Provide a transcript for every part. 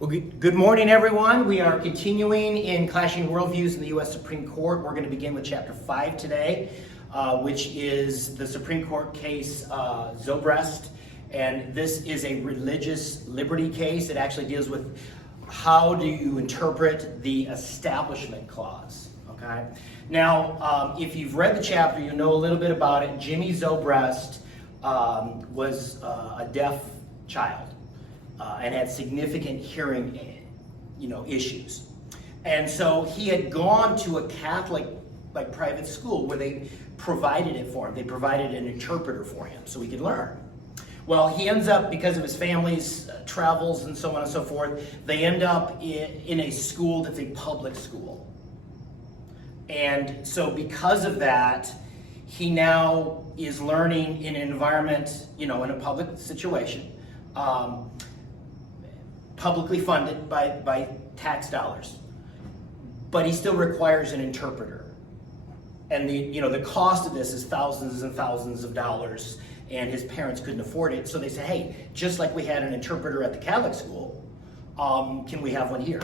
Well, good morning, everyone. We are continuing in Clashing Worldviews in the U.S. Supreme Court. We're going to begin with Chapter 5 today, which is the Supreme Court case Zobrest. And this is a religious liberty case. It actually deals with how do you interpret the Establishment Clause. Okay. Now, if you've read the chapter, you know a little bit about it. Jimmy Zobrest was a deaf child. And had significant hearing, issues. And so he had gone to a Catholic, private school where they provided it for him. They provided an interpreter for him so he could learn. Well, he ends up, because of his family's travels and so on and so forth, they end up in a school that's a public school. And so because of that, he now is learning in an environment, in a public situation. Publicly funded by tax dollars, but he still requires an interpreter, and the cost of this is thousands and thousands of dollars, and his parents couldn't afford it. So they said, hey, just like we had an interpreter at the Catholic school, can we have one here?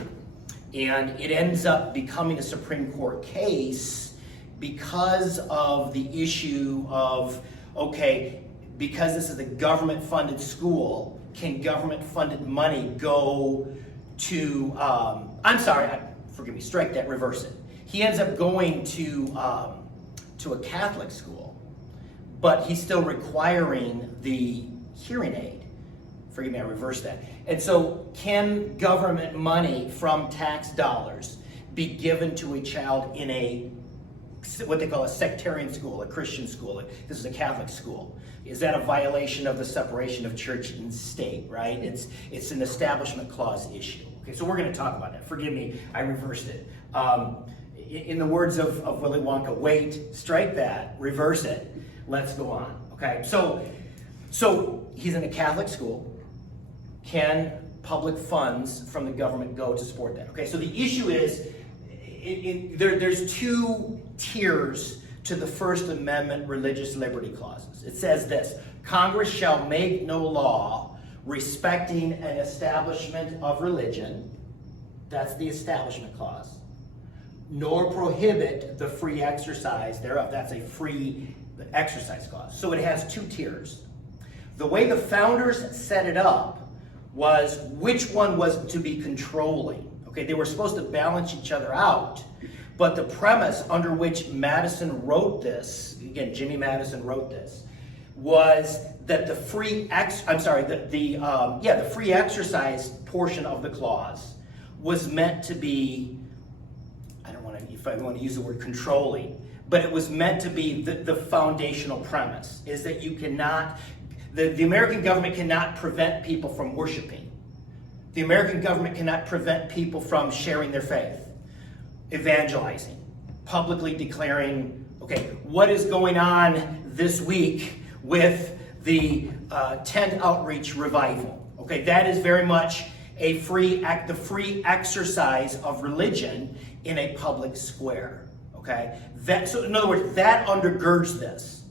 And it ends up becoming a Supreme Court case because of the issue of, okay, because this is a government-funded school, can government-funded money go to, strike that, reverse it. He ends up going to a Catholic school, but he's still requiring the hearing aid. Forgive me, I reversed that. And so can government money from tax dollars be given to a child in what they call a sectarian school, a Christian school? This is a Catholic school. Is that a violation of the separation of church and state, right? It's an Establishment Clause issue. Okay, so we're going to talk about that. Forgive me, I reversed it. In the words of Willy Wonka, wait, strike that, reverse it, let's go on. Okay, so he's in a Catholic school. Can public funds from the government go to support that? Okay, so the issue is, there's two tiers to the First Amendment religious liberty clauses. It says this: Congress shall make no law respecting an establishment of religion, that's the Establishment Clause, nor prohibit the free exercise thereof, that's a free exercise clause. So it has two tiers. The way the founders set it up was which one was to be controlling. Okay, they were supposed to balance each other out. But the premise under which Madison wrote this, again, Jimmy Madison wrote this, was that the free exercise portion of the clause was meant to be, if I want to use the word controlling, but it was meant to be the foundational premise, is that you cannot, the American government cannot prevent people from worshiping. The American government cannot prevent people from sharing their faith, evangelizing, publicly declaring, okay, what is going on this week with the tent outreach revival? Okay, that is very much the free exercise of religion in a public square. Okay, so in other words, that undergirds this.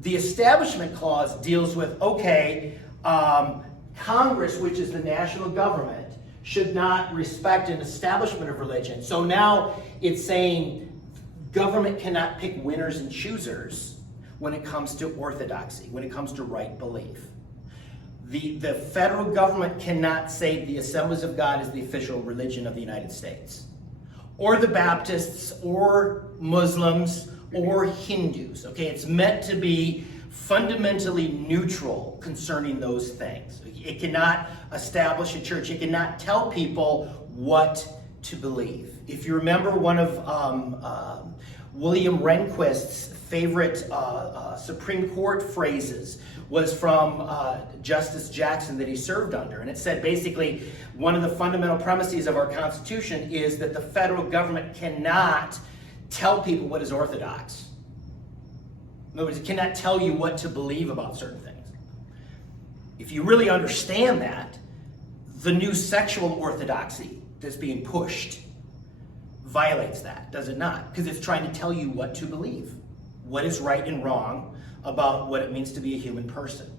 The Establishment Clause deals with, okay, Congress, which is the national government, should not respect an establishment of religion. So now it's saying government cannot pick winners and choosers when it comes to orthodoxy, when it comes to right belief. The federal government cannot say the Assemblies of God is the official religion of the United States, or the Baptists, or Muslims, or Hindus. Okay, it's meant to be fundamentally neutral concerning those things. It cannot establish a church. It cannot tell people what to believe. If you remember, one of William Rehnquist's favorite Supreme Court phrases was from Justice Jackson that he served under. And it said basically, one of the fundamental premises of our Constitution is that the federal government cannot tell people what is orthodox. In other words, it cannot tell you what to believe about certain things. If you really understand that, the new sexual orthodoxy that's being pushed violates that, does it not? Because it's trying to tell you what to believe, what is right and wrong about what it means to be a human person.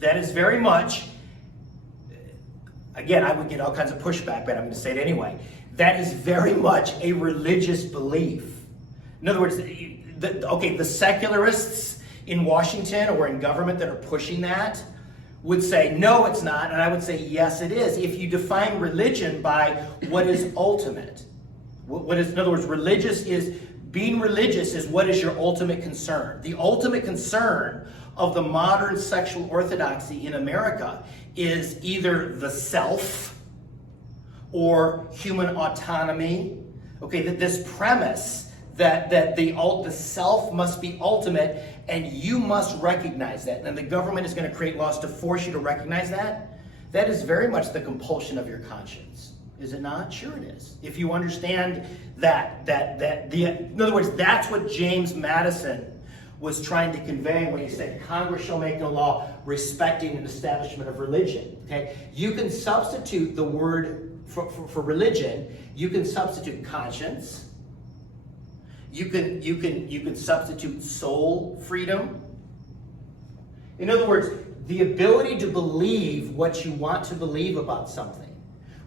That is very much again, I would get all kinds of pushback, but I'm going to say it anyway. That is very much a religious belief. In other words, the secularists in Washington or in government that are pushing that would say, no, it's not. And I would say, yes, it is. If you define religion by what is ultimate, in other words, being religious is what is your ultimate concern. The ultimate concern of the modern sexual orthodoxy in America is either the self or human autonomy. Okay, that this premise that the self must be ultimate and you must recognize that. And the government is going to create laws to force you to recognize that. That is very much the compulsion of your conscience. Is it not? Sure it is. If you understand in other words, that's what James Madison was trying to convey when he said, Congress shall make no law respecting an establishment of religion. Okay? You can substitute the word for religion, you can substitute conscience, you can substitute soul freedom. In other words, the ability to believe what you want to believe about something.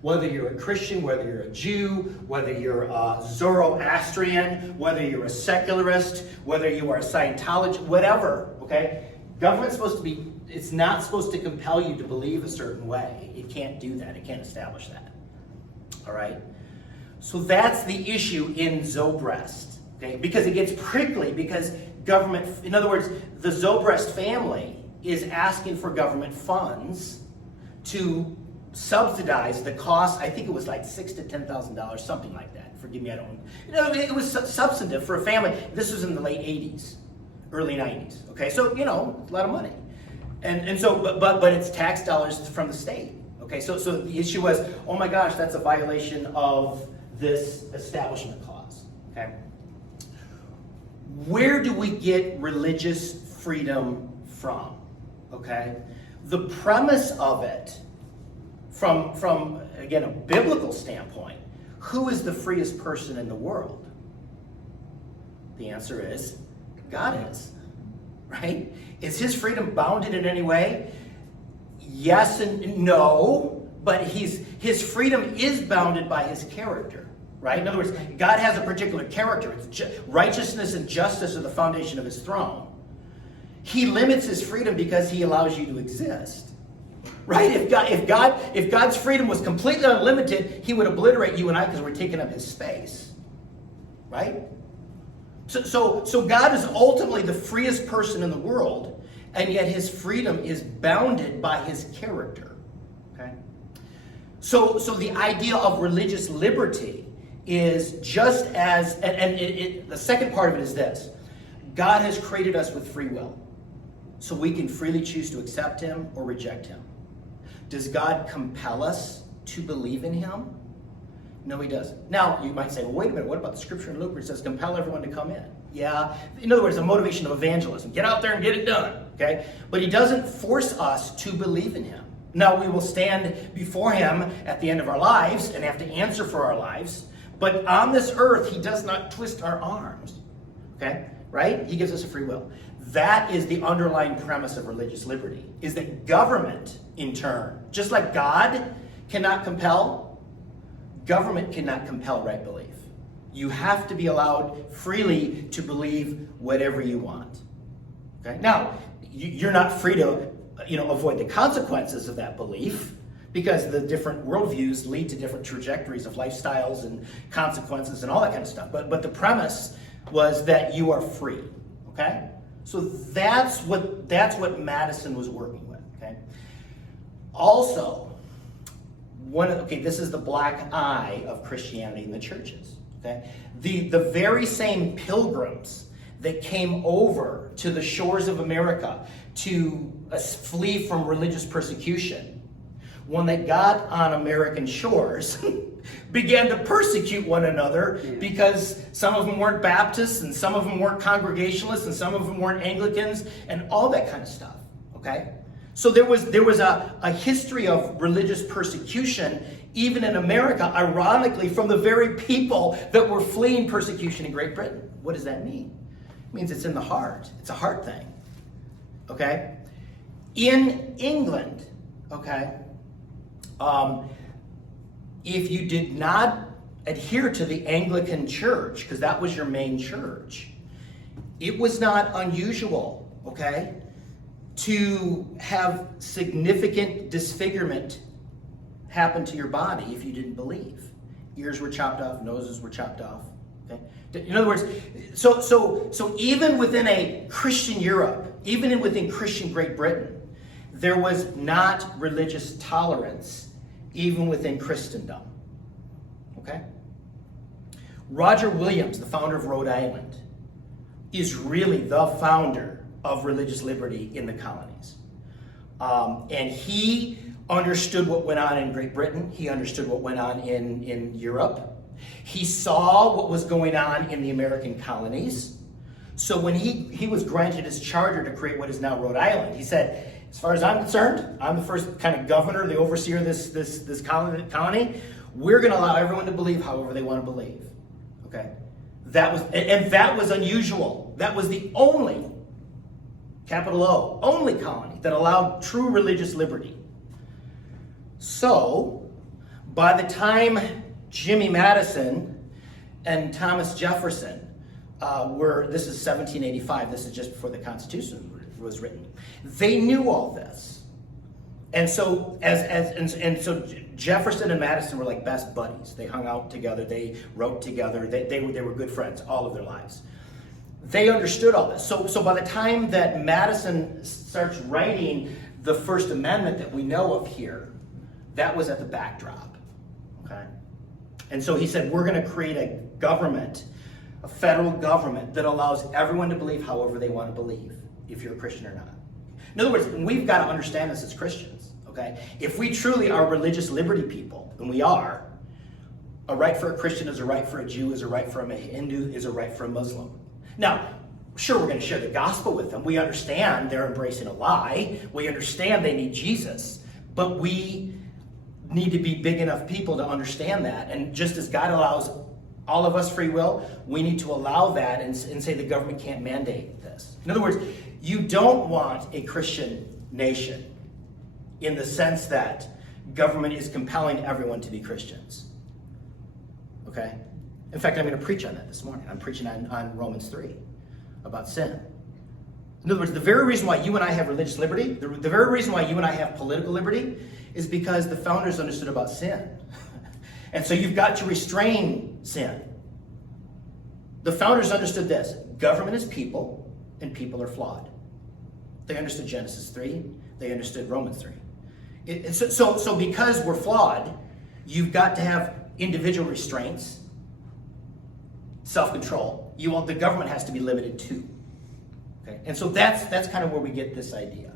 Whether you're a Christian, whether you're a Jew, whether you're a Zoroastrian, whether you're a secularist, whether you are a Scientologist, whatever, okay? Government's supposed to be, it's not supposed to compel you to believe a certain way. It can't do that. It can't establish that. All right? So that's the issue in Zobrest, okay? Because it gets prickly because government, in other words, the Zobrest family is asking for government funds to subsidize the cost. I think it was like $6,000 to $10,000, something like that. Forgive me, I don't. It was substantive for a family. This was in the late '80s, early '90s. Okay, so a lot of money, and so but it's tax dollars from the state. Okay, so the issue was, oh my gosh, that's a violation of this establishment clause. Okay, where do we get religious freedom from? Okay, the premise of it. From again, a biblical standpoint, who is the freest person in the world? The answer is God is, right? Is his freedom bounded in any way? Yes and no, but his freedom is bounded by his character, right? In other words, God has a particular character. Righteousness and justice are the foundation of his throne. He limits his freedom because he allows you to exist. Right? If God's freedom was completely unlimited, he would obliterate you and I because we're taking up his space. Right? So God is ultimately the freest person in the world, and yet his freedom is bounded by his character. Okay? So the idea of religious liberty is just as, the second part of it is this. God has created us with free will, so we can freely choose to accept him or reject him. Does God compel us to believe in him? No, he doesn't. Now, you might say, well, wait a minute, what about the scripture in Luke where it says compel everyone to come in? Yeah, in other words, the motivation of evangelism. Get out there and get it done, okay? But he doesn't force us to believe in him. Now, we will stand before him at the end of our lives and have to answer for our lives. But on this earth, he does not twist our arms, okay? Right? He gives us a free will. That is the underlying premise of religious liberty, is that government, in turn, just like God cannot compel, government cannot compel right belief. You have to be allowed freely to believe whatever you want. Okay? Now, you're not free to avoid the consequences of that belief, because the different worldviews lead to different trajectories of lifestyles and consequences and all that kind of stuff. But the premise was that you are free. Okay? So that's what Madison was working with. Okay. Also, this is the black eye of Christianity in the churches. Okay. The very same pilgrims that came over to the shores of America to flee from religious persecution, when they got on American shores, began to persecute one another because some of them weren't Baptists and some of them weren't Congregationalists and some of them weren't Anglicans and all that kind of stuff. Okay? So there was a history of religious persecution even in America, ironically, from the very people that were fleeing persecution in Great Britain. What does that mean? It means it's in the heart. It's a heart thing. Okay? In England, okay, If you did not adhere to the Anglican Church, because that was your main church, it was not unusual, okay, to have significant disfigurement happen to your body if you didn't believe. Ears were chopped off, noses were chopped off. Okay? In other words, so even within a Christian Europe, even within Christian Great Britain, there was not religious tolerance even within Christendom. Okay? Roger Williams, the founder of Rhode Island, is really the founder of religious liberty in the colonies. And he understood what went on in Great Britain. He understood what went on in Europe. He saw what was going on in the American colonies. So when he was granted his charter to create what is now Rhode Island, he said, as far as I'm concerned, I'm the first kind of governor, the overseer of this colony. We're going to allow everyone to believe however they want to believe. Okay? That was unusual. That was the only, capital O, only colony that allowed true religious liberty. So, by the time Jimmy Madison and Thomas Jefferson this is 1785, this is just before the Constitution was written, they knew all this. And so so Jefferson and Madison were like best buddies. They hung out together, they wrote together, they were good friends all of their lives. They understood all this. So by the time that Madison starts writing the First Amendment that we know of here, that was at the backdrop. Okay? And so he said, we're going to create a government, a federal government that allows everyone to believe however they want to believe, if you're a Christian or not. In other words, we've got to understand this as Christians. Okay? If we truly are religious liberty people, and we are, a right for a Christian is a right for a Jew, is a right for a Hindu, is a right for a Muslim. Now, sure, we're going to share the gospel with them. We understand they're embracing a lie. We understand they need Jesus. But we need to be big enough people to understand that. And just as God allows all of us free will, we need to allow that and say the government can't mandate this. In other words, you don't want a Christian nation in the sense that government is compelling everyone to be Christians. Okay? In fact, I'm going to preach on that this morning. I'm preaching on Romans 3 about sin. In other words, the very reason why you and I have religious liberty, the very reason why you and I have political liberty, is because the founders understood about sin. And so you've got to restrain sin. The founders understood this. Government is people, and people are flawed. They understood Genesis 3. They understood Romans 3. So because we're flawed, you've got to have individual restraints, self-control. The government has to be limited too. Okay? And so that's kind of where we get this idea.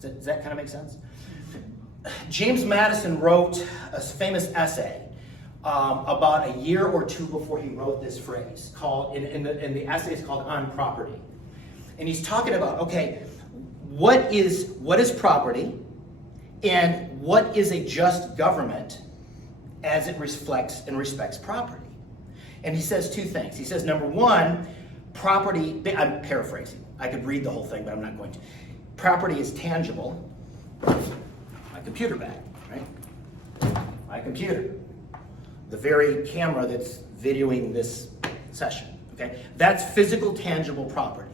Does that kind of make sense? James Madison wrote a famous essay about a year or two before he wrote this phrase, called, and the essay is called On Property. And he's talking about, okay, what is property, and what is a just government as it reflects and respects property. And he says two things. He says, number one, property, I'm paraphrasing. I could read the whole thing, but I'm not going to. Property is tangible. My computer bag, right? My computer. The very camera that's videoing this session, okay? That's physical, tangible property.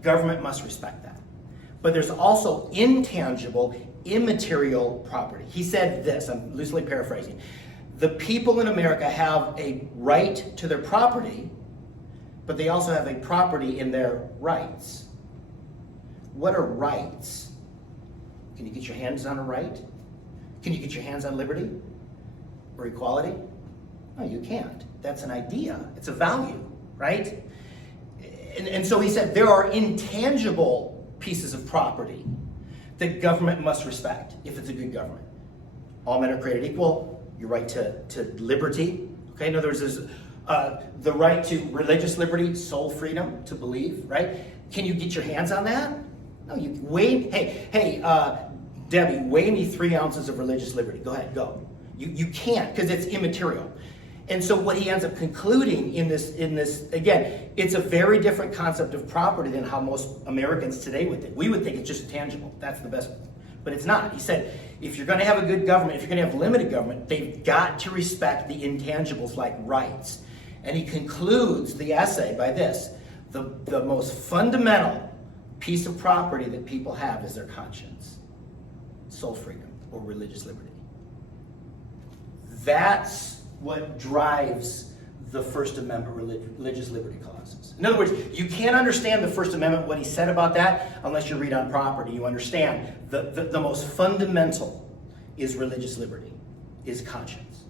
Government must respect that. But there's also intangible, immaterial property. He said this, I'm loosely paraphrasing. The people in America have a right to their property, but they also have a property in their rights. What are rights? Can you get your hands on a right? Can you get your hands on liberty or equality? No, you can't. That's an idea. It's a value, right? And so he said there are intangible pieces of property that government must respect if it's a good government. All men are created equal. Your right to liberty. Okay, in other words, there's the right to religious liberty, soul freedom to believe, right? Can you get your hands on that? No, you weigh. Hey, Debbie, weigh me 3 ounces of religious liberty. Go ahead, go. You can't, because it's immaterial. And so what he ends up concluding in this, again, it's a very different concept of property than how most Americans today would think. We would think it's just tangible. That's the best but it's not. He said, if you're going to have a good government, if you're going to have limited government, they've got to respect the intangibles like rights. And he concludes the essay by this: the most fundamental piece of property that people have is their conscience, soul freedom, or religious liberty. That's what drives the First Amendment religious liberty clauses. In other words, you can't understand the First Amendment, what he said about that, unless you read on property. You understand the most fundamental is religious liberty, is conscience.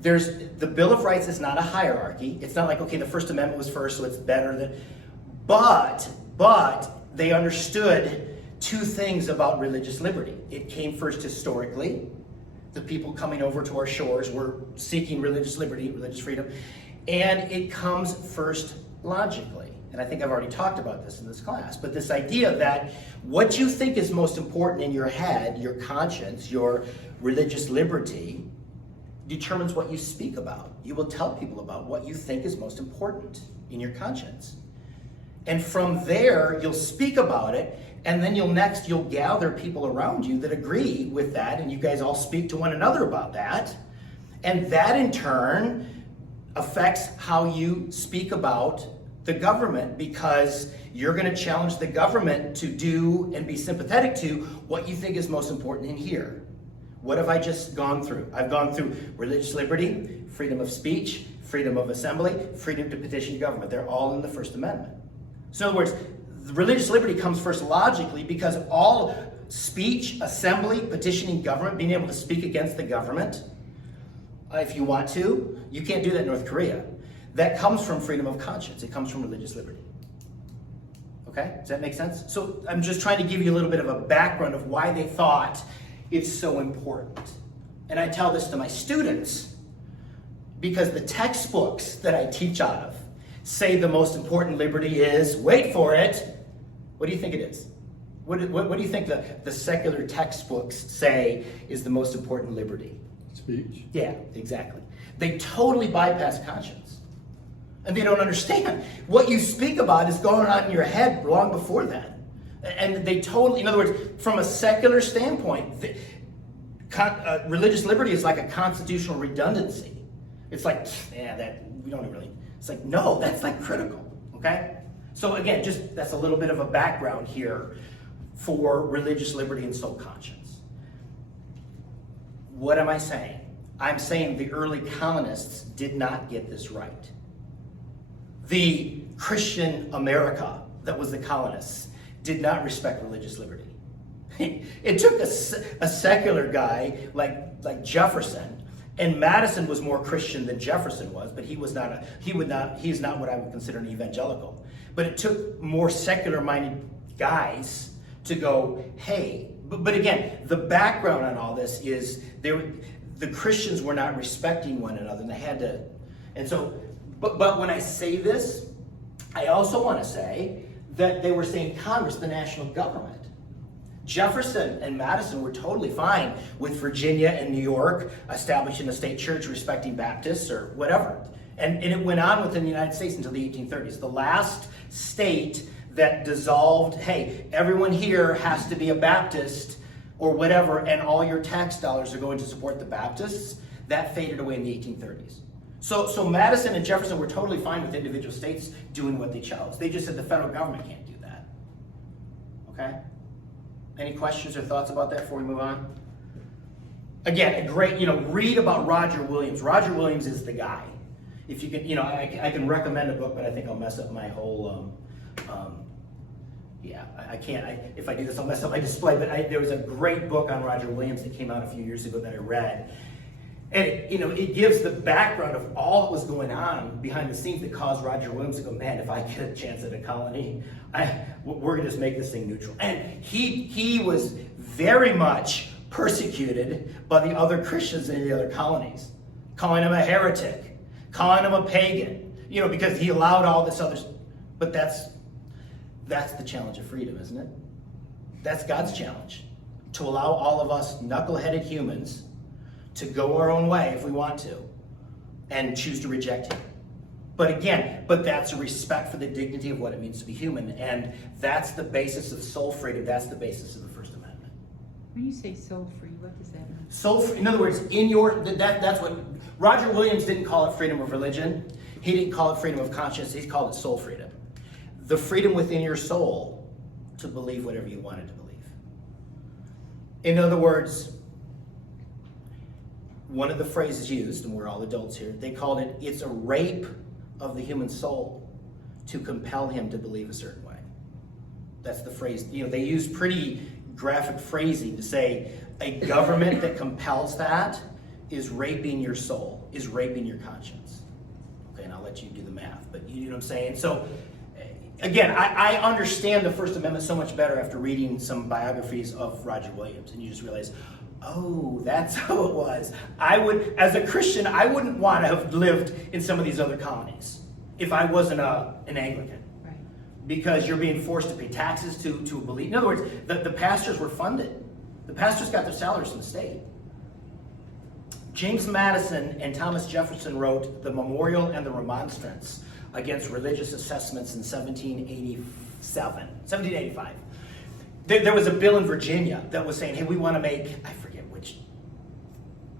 The Bill of Rights is not a hierarchy. It's not like, okay, the First Amendment was first, so it's better than, but they understood two things about religious liberty. It came first historically. The people coming over to our shores were seeking religious liberty, religious freedom. And it comes first logically. And I think I've already talked about this in this class. But this idea that what you think is most important in your head, your conscience, your religious liberty, determines what you speak about. You will tell people about what you think is most important in your conscience. And from there, you'll speak about it, and then you'll gather people around you that agree with that, and you guys all speak to one another about that. And that in turn affects how you speak about the government, because you're going to challenge the government to do and be sympathetic to what you think is most important in here. What have I just gone through? I've gone through religious liberty, freedom of speech, freedom of assembly, freedom to petition government. They're all in the First Amendment. So in other words, religious liberty comes first logically because all speech, assembly, petitioning government, being able to speak against the government, if you want to, you can't do that in North Korea. That comes from freedom of conscience. It comes from religious liberty. Okay, does that make sense? So I'm just trying to give you a little bit of a background of why they thought it's so important. And I tell this to my students because the textbooks that I teach out of say the most important liberty is, wait for it, what do you think it is? What do you think the secular textbooks say is the most important liberty? Speech. Yeah, exactly. They totally bypass conscience. And they don't understand. What you speak about is going on in your head long before that. And they totally, in other words, from a secular standpoint, religious liberty is like a constitutional redundancy. It's like, yeah, that we don't really, it's like, no, that's like critical, okay? So again, just that's a little bit of a background here for religious liberty and soul conscience. What am I saying? I'm saying the early colonists did not get this right. The Christian America that was the colonists did not respect religious liberty. It took a secular guy like Jefferson, and Madison was more Christian than Jefferson was, but he's not what I would consider an evangelical. But it took more secular-minded guys to go, hey, but again, the background on all this is the Christians were not respecting one another, and they had to, and so, but when I say this, I also want to say that they were saying Congress, the national government. Jefferson and Madison were totally fine with Virginia and New York establishing a state church respecting Baptists or whatever. And it went on within the United States until the 1830s. The last state that dissolved, hey, everyone here has to be a Baptist or whatever, and all your tax dollars are going to support the Baptists, that faded away in the 1830s. So Madison and Jefferson were totally fine with individual states doing what they chose. They just said the federal government can't do that. Okay? Any questions or thoughts about that before we move on? Again, a great, read about Roger Williams. Roger Williams is the guy. If you can, I can recommend a book, but I think I'll mess up my whole, I can't, if I do this, I'll mess up my display, but there was a great book on Roger Williams that came out a few years ago that I read. And it gives the background of all that was going on behind the scenes that caused Roger Williams to go, man, if I get a chance at a colony, we're going to just make this thing neutral. And he was very much persecuted by the other Christians in the other colonies, calling him a heretic, calling him a pagan, because he allowed all this other. But that's the challenge of freedom, isn't it? That's God's challenge, to allow all of us knuckleheaded humans to go our own way if we want to, and choose to reject him. But that's a respect for the dignity of what it means to be human, and that's the basis of soul freedom. That's the basis of the First Amendment. When you say soul free, what does that mean? Soul free, in other words, that's what, Roger Williams didn't call it freedom of religion. He didn't call it freedom of conscience. He called it soul freedom. The freedom within your soul to believe whatever you wanted to believe. In other words, one of the phrases used, and we're all adults here, they called it, it's a rape of the human soul to compel him to believe a certain way. That's the phrase, they use pretty graphic phrasing to say a government that compels that is raping your soul, is raping your conscience. Okay, and I'll let you do the math, but you know what I'm saying? So, again, I understand the First Amendment so much better after reading some biographies of Roger Williams, and you just realize, oh, that's how it was. As a Christian, I wouldn't want to have lived in some of these other colonies if I wasn't an Anglican. Right. Because you're being forced to pay taxes to believe. In other words, the pastors were funded. The pastors got their salaries from the state. James Madison and Thomas Jefferson wrote the Memorial and the Remonstrance against religious assessments in 1785. There was a bill in Virginia that was saying, hey, we want to make, I forget which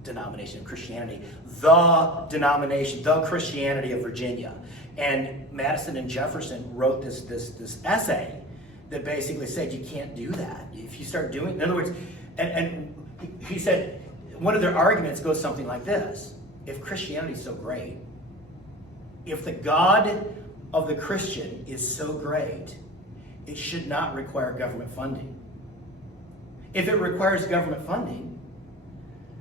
denomination of Christianity, the Christianity of Virginia. And Madison and Jefferson wrote this essay that basically said you can't do that. If you start doing, in other words, and he said, one of their arguments goes something like this: if Christianity is so great, if the God of the Christian is so great, it should not require government funding. If it requires government funding,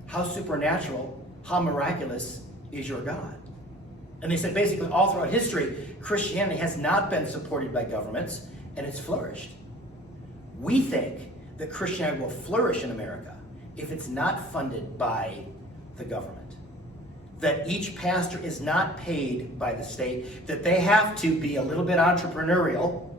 how supernatural, how miraculous is your God? And they said basically all throughout history, Christianity has not been supported by governments, and it's flourished. We think that Christianity will flourish in America if it's not funded by the government. That each pastor is not paid by the state, that they have to be a little bit entrepreneurial,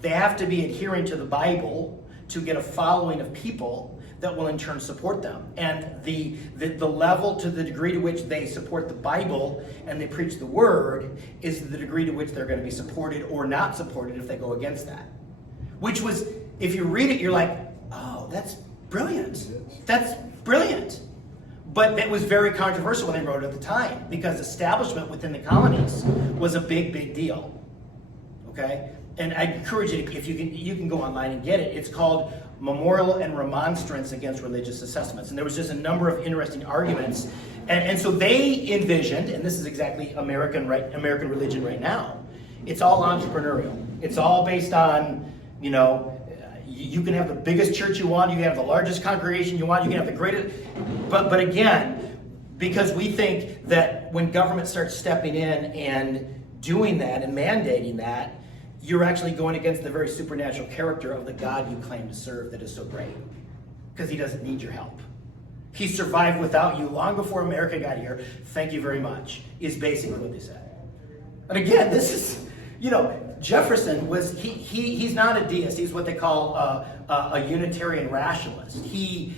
they have to be adhering to the Bible to get a following of people that will in turn support them. And the level, to the degree to which they support the Bible and they preach the word, is the degree to which they're going to be supported or not supported if they go against that. Which was, if you read it, you're like, oh, that's brilliant. That's brilliant. But it was very controversial when they wrote it at the time, because establishment within the colonies was a big, big deal. Okay? And I encourage you, if you can go online and get it. It's called Memorial and Remonstrance Against Religious Assessments. And there was just a number of interesting arguments. And so they envisioned, and this is exactly American religion right now, it's all entrepreneurial. It's all based on, you can have the biggest church you want, you can have the largest congregation you want, you can have the greatest, but again, because we think that when government starts stepping in and doing that and mandating that, you're actually going against the very supernatural character of the God you claim to serve that is so great. Because he doesn't need your help. He survived without you long before America got here. Thank you very much, is basically what they said. And again, this is, Jefferson was, he's not a deist. He's what they call a Unitarian rationalist. He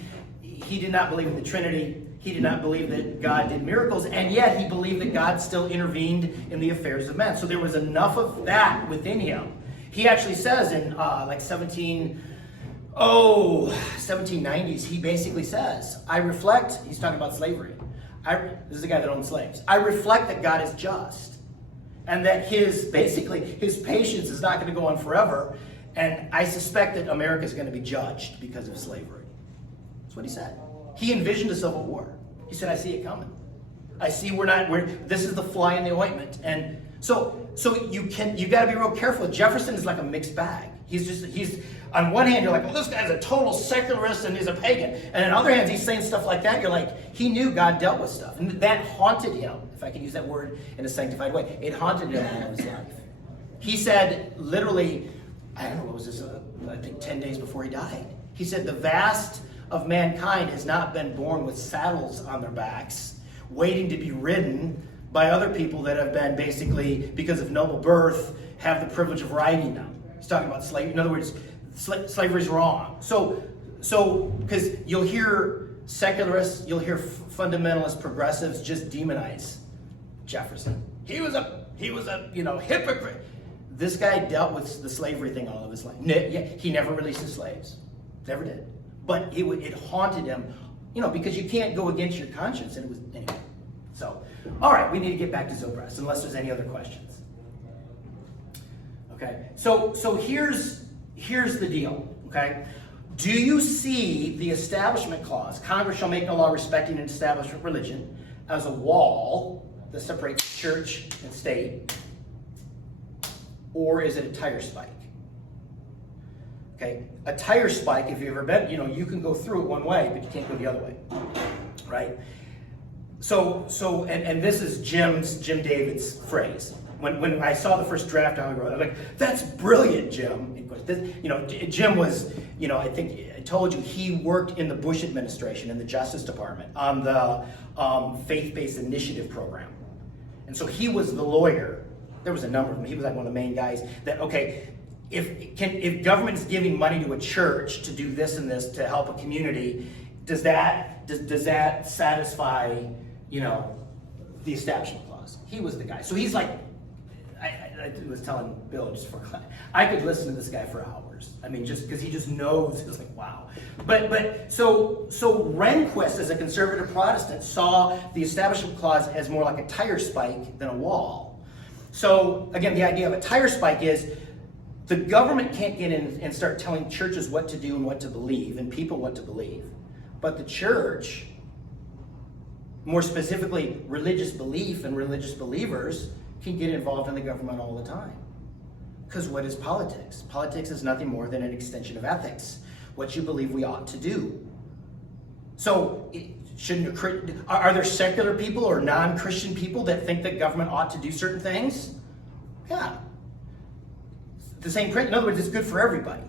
did not believe in the Trinity. He did not believe that God did miracles, and yet he believed that God still intervened in the affairs of men. So there was enough of that within him. He actually says in 1790s, he basically says, I reflect, he's talking about slavery. This is the guy that owned slaves. I reflect that God is just, and that his patience is not going to go on forever, and I suspect that America is going to be judged because of slavery. That's what he said. He envisioned a civil war. He said, I see it coming. I see this is the fly in the ointment. And so you got to be real careful. Jefferson is like a mixed bag. He's on one hand, you're like, well, this guy's a total secularist and he's a pagan. And on the other hand, he's saying stuff like that. You're like, he knew God dealt with stuff. And that haunted him, if I can use that word in a sanctified way. It haunted him all of his life. He said, literally, I don't know, what was this, I think 10 days before he died. He said, the vast of mankind has not been born with saddles on their backs, waiting to be ridden by other people that have been basically, because of noble birth, have the privilege of riding them. He's talking about slavery. In other words, slavery is wrong. So, because you'll hear secularists, you'll hear fundamentalist progressives just demonize Jefferson. He was a hypocrite. This guy dealt with the slavery thing all of his life. He never released his slaves. Never did. but it haunted him, because you can't go against your conscience, and it was, anyway. So, all right, we need to get back to Zobrest, unless there's any other questions. Okay, so here's the deal, okay? Do you see the Establishment Clause, Congress shall make no law respecting an established religion, as a wall that separates church and state, or is it a tire spike? Okay, a tire spike, if you've ever been, you can go through it one way, but you can't go the other way, right? So, and this is Jim David's phrase. When I saw the first draft, I wrote, I'm like, that's brilliant, Jim. Jim was, I think I told you, he worked in the Bush administration in the Justice Department on the faith-based initiative program. And so he was the lawyer. There was a number of them. He was like one of the main guys that, okay, if government is giving money to a church to do this and this to help a community, does that satisfy, the Establishment Clause? He was the guy. So he's like, I was telling Bill just for I could listen to this guy for hours. I mean, just because he just knows. It's like, wow. But so Rehnquist, as a conservative Protestant, saw the Establishment Clause as more like a tire spike than a wall. So again, the idea of a tire spike is the government can't get in and start telling churches what to do and what to believe, and people what to believe. But the church, more specifically religious belief and religious believers, can get involved in the government all the time. Because what is politics? Politics is nothing more than an extension of ethics, what you believe we ought to do. So, are there secular people or non-Christian people that think that government ought to do certain things? Yeah. The same, in other words, it's good for everybody.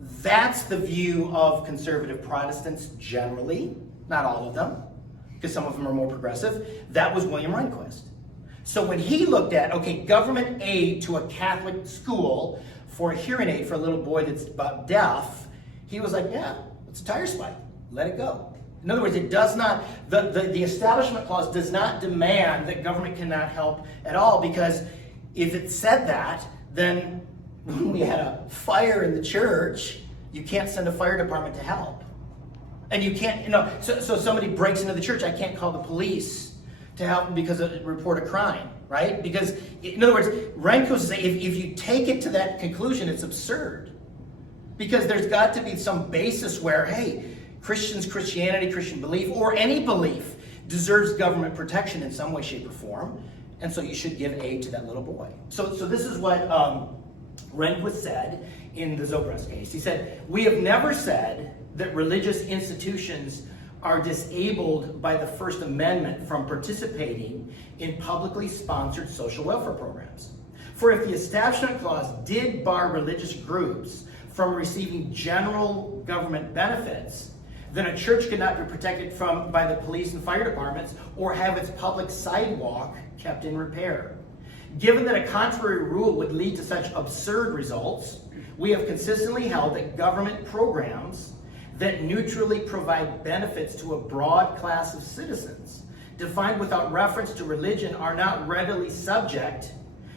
That's the view of conservative Protestants generally, not all of them, because some of them are more progressive. That was William Rehnquist. So when he looked at, okay, government aid to a Catholic school for a hearing aid for a little boy that's about deaf, he was like, yeah, it's a tire spike. Let it go. In other words, it does not, the Establishment Clause does not demand that government cannot help at all, because if it said that, then when we had a fire in the church, you can't send a fire department to help. And you can't, so somebody breaks into the church, I can't call the police to help them because of report a crime, right? Because, in other words, Rehnquist is saying if you take it to that conclusion, it's absurd. Because there's got to be some basis where, hey, Christianity, Christian belief, or any belief deserves government protection in some way, shape, or form. And so you should give aid to that little boy. So this is what Rehnquist said in the Zobrest case. He said, we have never said that religious institutions are disabled by the First Amendment from participating in publicly sponsored social welfare programs. For if the Establishment Clause did bar religious groups from receiving general government benefits, then a church could not be protected by the police and fire departments or have its public sidewalk kept in repair. Given that a contrary rule would lead to such absurd results, we have consistently held that government programs that neutrally provide benefits to a broad class of citizens, defined without reference to religion, are not readily subject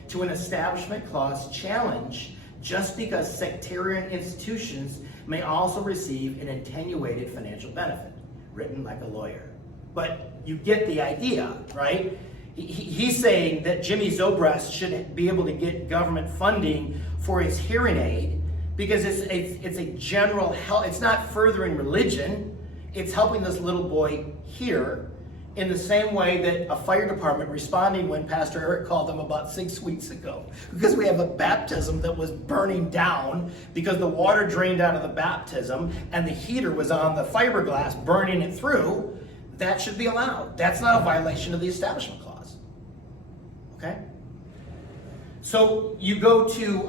to an Establishment Clause challenge, just because sectarian institutions may also receive an attenuated financial benefit. Written like a lawyer. But you get the idea, right? He's saying that Jimmy Zobrest should be able to get government funding for his hearing aid because it's a general help. It's not furthering religion. It's helping this little boy hear in the same way that a fire department responding when Pastor Erik called them about 6 weeks ago. Because we have a baptism that was burning down because the water drained out of the baptism and the heater was on the fiberglass burning it through. That should be allowed. That's not a violation of the Establishment Clause. Okay? So you go to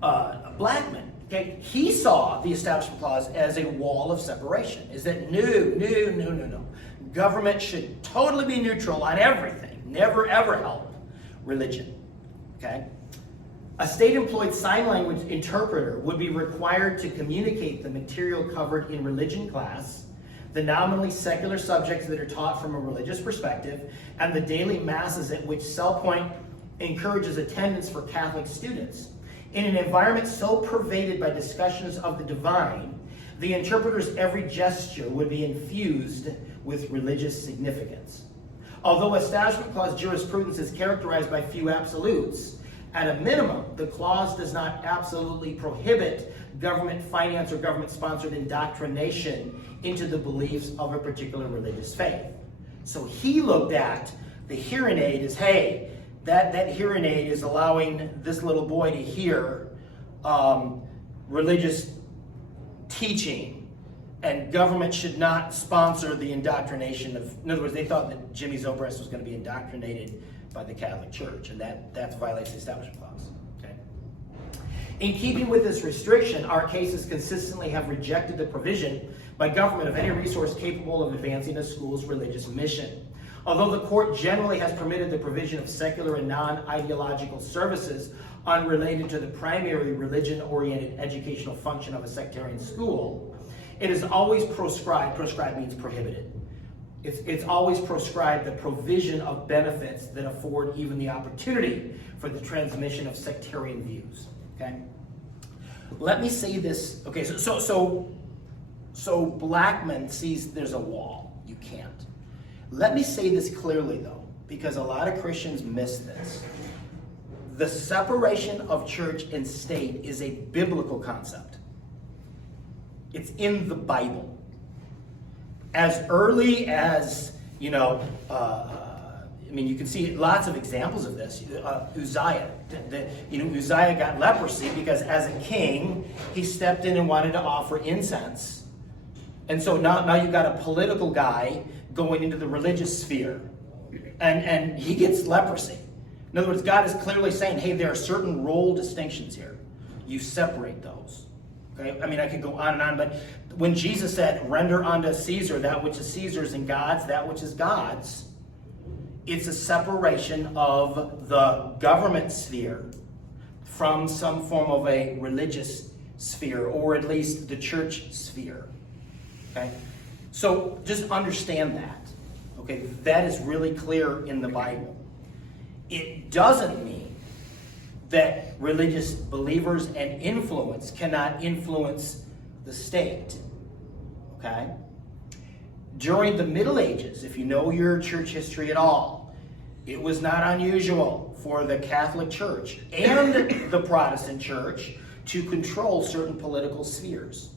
Blackmun. Okay? He saw the Establishment Clause as a wall of separation. Is that no. Government should totally be neutral on everything. Never ever help religion. Okay? A state-employed sign language interpreter would be required to communicate the material covered in religion class, the nominally secular subjects that are taught from a religious perspective, and the daily masses at which Cell Point encourages attendance for Catholic students. In an environment so pervaded by discussions of the divine, the interpreter's every gesture would be infused with religious significance. Although Establishment Clause jurisprudence is characterized by few absolutes, at a minimum, the clause does not absolutely prohibit government finance or government-sponsored indoctrination into the beliefs of a particular religious faith. So he looked at the hearing aid as, hey, that hearing aid is allowing this little boy to hear religious teaching, and government should not sponsor the indoctrination of, in other words, they thought that Jimmy Zobrest was going to be indoctrinated by the Catholic Church, and that violates the Establishment Clause. Okay? In keeping with this restriction, our cases consistently have rejected the provision by government of any resource capable of advancing a school's religious mission. Although the court generally has permitted the provision of secular and non-ideological services unrelated to the primary religion-oriented educational function of a sectarian school, it is always proscribed means prohibited. It's always proscribed the provision of benefits that afford even the opportunity for the transmission of sectarian views. Okay? Let me say this. Okay, so Blackmun sees there's a wall. You can't. Let me say this clearly, though, because a lot of Christians miss this. The separation of church and state is a biblical concept. It's in the Bible. As early as, you can see lots of examples of this. Uzziah. Uzziah got leprosy because as a king, he stepped in and wanted to offer incense. And so now you've got a political guy going into the religious sphere, and he gets leprosy. In other words, God is clearly saying, hey, there are certain role distinctions here. You separate those. Okay? I could go on and on, but when Jesus said, render unto Caesar that which is Caesar's and God's that which is God's, it's a separation of the government sphere from some form of a religious sphere, or at least the church sphere. Okay? So just understand that. Okay? That is really clear in the Bible. It doesn't mean that religious believers and influence cannot influence the state. Okay? During the Middle Ages, if you know your church history at all, it was not unusual for the Catholic Church and the Protestant Church to control certain political spheres.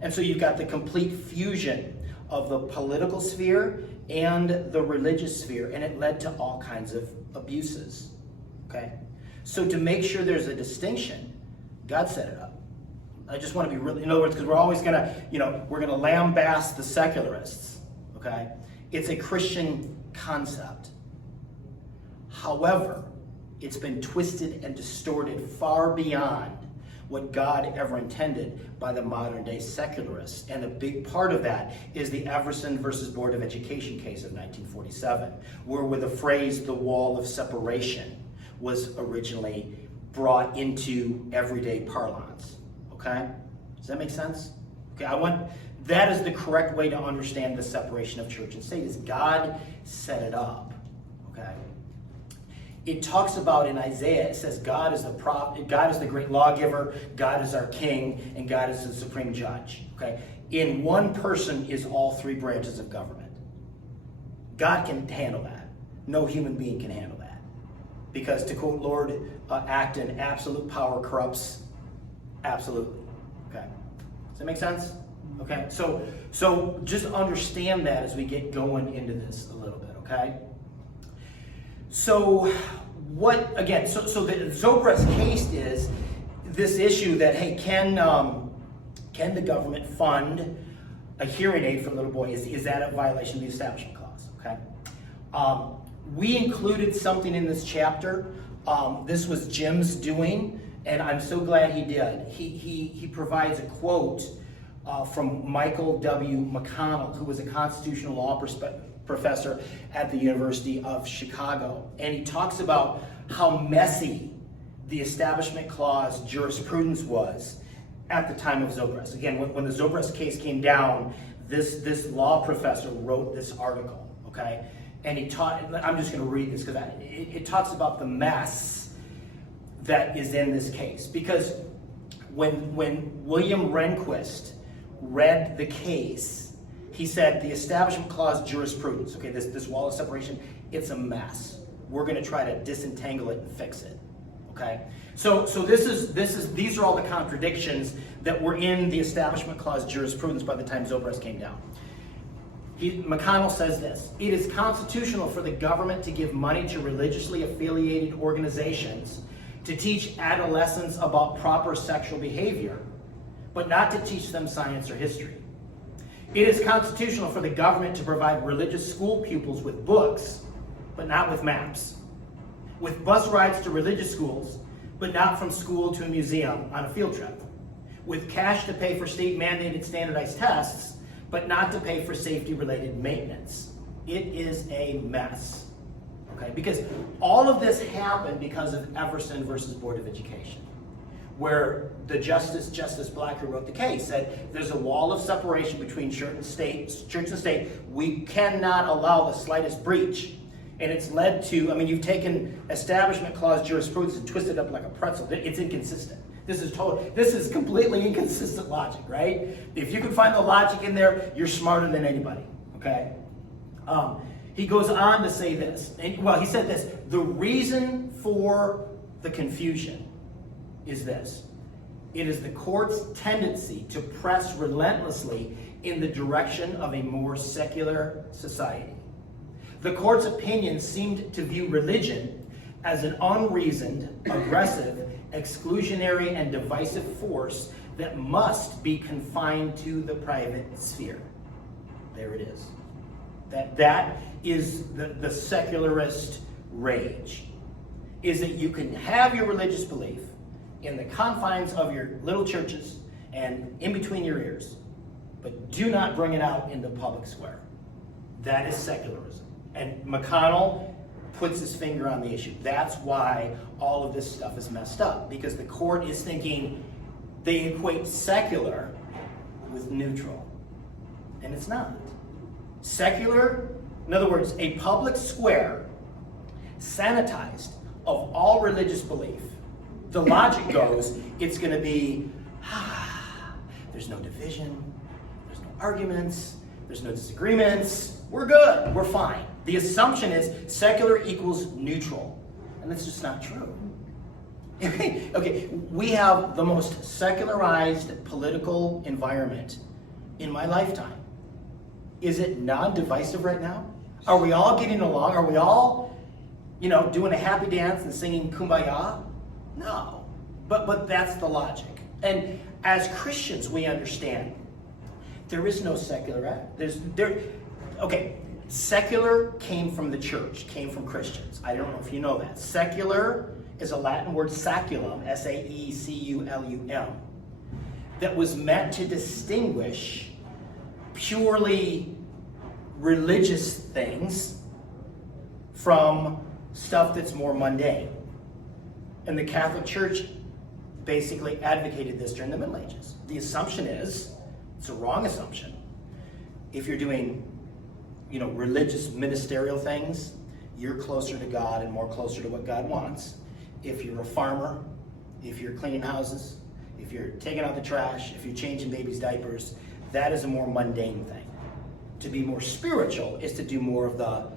And so you've got the complete fusion of the political sphere and the religious sphere, and it led to all kinds of abuses. Okay? So to make sure there's a distinction, God set it up. I just want to be really, in other words, because we're always going to, we're going to lambaste the secularists. Okay? It's a Christian concept. However, it's been twisted and distorted far beyond what God ever intended by the modern day secularists. And a big part of that is the Everson versus Board of Education case of 1947, where the phrase, the wall of separation, was originally brought into everyday parlance. Okay? Does that make sense? Okay, that is the correct way to understand the separation of church and state, is God set it up. Okay? It talks about in Isaiah, it says God is the prophet, God is the great lawgiver, God is our king, and God is the supreme judge. Okay? In one person is all three branches of government. God can handle that. No human being can handle that. Because to quote Lord Acton, absolute power corrupts absolutely. Okay? Does that make sense? Okay? So just understand that as we get going into this a little bit, okay? So what, again, so the Zobrest case is this issue that, hey, can the government fund a hearing aid for a little boy? Is that a violation of the Establishment Clause? Okay. We included something in this chapter. This was Jim's doing, and I'm so glad he did. He provides a quote from Michael W. McConnell, who was a constitutional law professor at the University of Chicago. And he talks about how messy the Establishment Clause jurisprudence was at the time of Zobrest. Again, when the Zobrest case came down, this law professor wrote this article, okay? And he taught, I'm just going to read this because it talks about the mess that is in this case. Because when William Rehnquist read the case, he said the Establishment Clause jurisprudence, okay, this wall of separation, it's a mess. We're going to try to disentangle it and fix it. Okay? So these are all the contradictions that were in the Establishment Clause jurisprudence by the time Zobrest came down. McConnell says this: it is constitutional for the government to give money to religiously affiliated organizations to teach adolescents about proper sexual behavior, but not to teach them science or history. It is constitutional for the government to provide religious school pupils with books, but not with maps. With bus rides to religious schools, but not from school to a museum on a field trip. With cash to pay for state-mandated standardized tests, but not to pay for safety-related maintenance. It is a mess. Okay? Because all of this happened because of Everson versus Board of Education, where the Justice Black, who wrote the case, said there's a wall of separation between church and state. We cannot allow the slightest breach. And it's led to, I mean, you've taken Establishment Clause jurisprudence and twisted it up like a pretzel. It's inconsistent. This is completely inconsistent logic, right? If you can find the logic in there, you're smarter than anybody, okay? He goes on to say this. He said this: the reason for the confusion is this. It is the court's tendency to press relentlessly in the direction of a more secular society. The court's opinion seemed to view religion as an unreasoned, aggressive, exclusionary, and divisive force that must be confined to the private sphere. There it is. That is the secularist rage, is that you can have your religious belief in the confines of your little churches and in between your ears, but do not bring it out in the public square. That is secularism. And McConnell puts his finger on the issue. That's why all of this stuff is messed up, because the court is thinking they equate secular with neutral. And it's not. Secular, in other words, a public square sanitized of all religious belief. The logic goes, it's going to be, there's no division, there's no arguments, there's no disagreements, we're good, we're fine. The assumption is secular equals neutral, and that's just not true. Okay, we have the most secularized political environment in my lifetime. Is it non-divisive right now? Are we all getting along? Are we all, doing a happy dance and singing Kumbaya? No, but that's the logic. And as Christians, we understand there is no secular act. Secular came from the church, came from Christians. I don't know if you know that. Secular is a Latin word, saculum, S-A-E-C-U-L-U-M, that was meant to distinguish purely religious things from stuff that's more mundane. And the Catholic Church basically advocated this during the Middle Ages. The assumption is, it's a wrong assumption, if you're doing religious ministerial things, you're closer to God and more closer to what God wants. If you're a farmer, if you're cleaning houses, if you're taking out the trash, if you're changing babies' diapers, that is a more mundane thing. To be more spiritual is to do more of the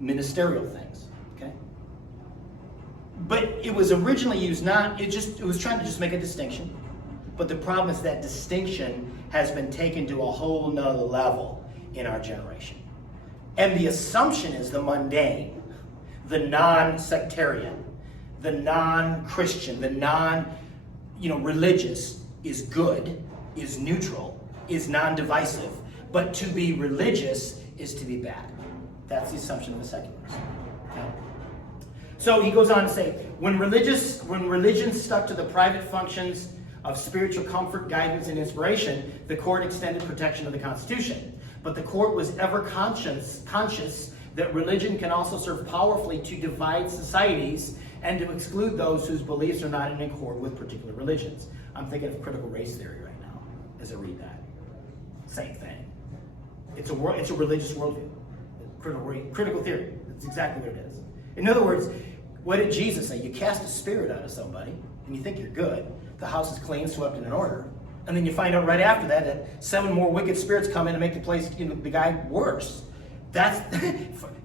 ministerial things, okay? But it was originally used it was trying to just make a distinction. But the problem is that distinction has been taken to a whole nother level in our generation. And the assumption is the mundane, the non-sectarian, the non-Christian, the non-religious is good, is neutral, is non-divisive. But to be religious is to be bad. That's the assumption of the secularists. Okay? So he goes on to say, when religion stuck to the private functions of spiritual comfort, guidance, and inspiration, the court extended protection of the Constitution. But the court was ever conscious that religion can also serve powerfully to divide societies and to exclude those whose beliefs are not in accord with particular religions. I'm thinking of critical race theory right now as I read that. Same thing. It's a religious worldview. Critical theory. That's exactly what it is. In other words, What did Jesus say? You cast a spirit out of somebody, and you think you're good. The house is clean, swept, and in order. And then you find out right after that 7 more wicked spirits come in and make the place, the guy worse. That's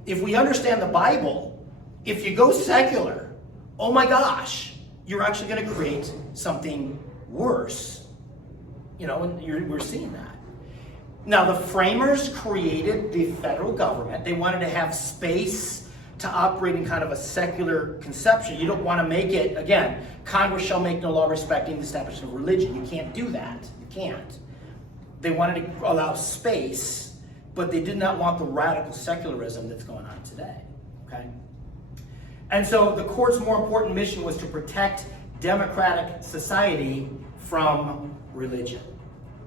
if we understand the Bible, if you go secular, oh my gosh, you're actually going to create something worse. And we're seeing that. Now, the framers created the federal government. They wanted to have space to operate in kind of a secular conception. You don't want to make it, again, Congress shall make no law respecting the establishment of religion. You can't do that. You can't. They wanted to allow space, but they did not want the radical secularism that's going on today. Okay? And so the court's more important mission was to protect democratic society from religion.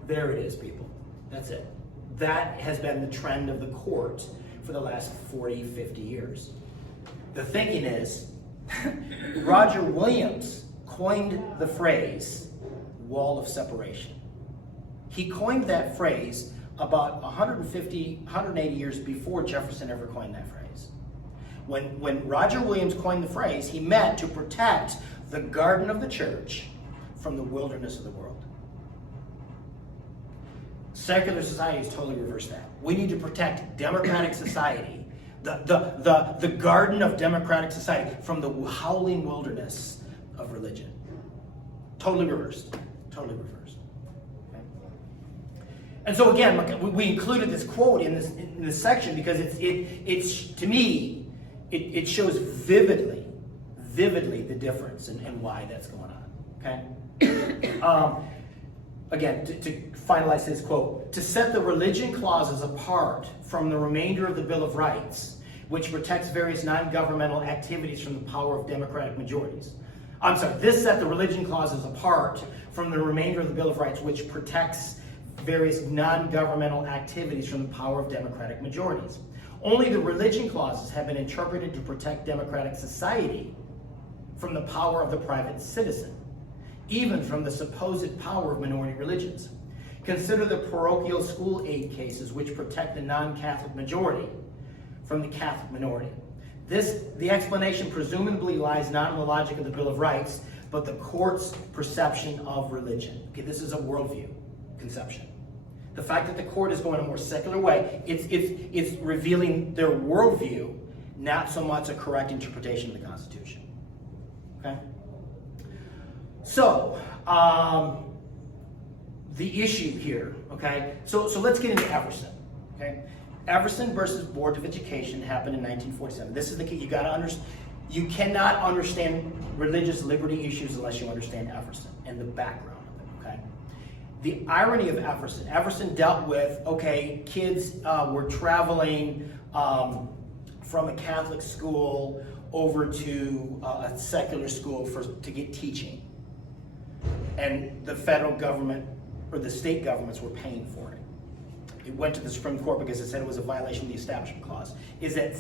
There it is, people. That's it. That has been the trend of the court for the last 40, 50 years. The thinking is, Roger Williams coined the phrase, wall of separation. He coined that phrase about 180 years before Jefferson ever coined that phrase. When Roger Williams coined the phrase, he meant to protect the garden of the church from the wilderness of the world. Secular society has totally reversed that. We need to protect democratic society, the garden of democratic society, from the howling wilderness of religion. Totally reversed. Totally reversed. Okay? And so again, we included this quote in this section because it's to me, it shows vividly the difference and why that's going on. Okay? Again, to finalize his quote, to set the religion clauses apart from the remainder of the Bill of Rights, which protects various non-governmental activities from the power of democratic majorities. This set the religion clauses apart from the remainder of the Bill of Rights, which protects various non-governmental activities from the power of democratic majorities. Only the religion clauses have been interpreted to protect democratic society from the power of the private citizen, even from the supposed power of minority religions. Consider the parochial school aid cases, which protect the non-Catholic majority from the Catholic minority. The explanation presumably lies not in the logic of the Bill of Rights, but the court's perception of religion. Okay, this is a worldview conception. The fact that the court is going a more secular way, it's revealing their worldview, not so much a correct interpretation of the Constitution. Okay? So, the issue here, okay? So let's get into Everson, okay? Everson versus Board of Education happened in 1947. This is the key. You got to understand. You cannot understand religious liberty issues unless you understand Everson and the background of it, okay? The irony of Everson dealt with, okay, kids were traveling from a Catholic school over to a secular school to get teaching. And the federal government or the state governments were paying for it. It went to the Supreme Court because it said it was a violation of the Establishment Clause. Is that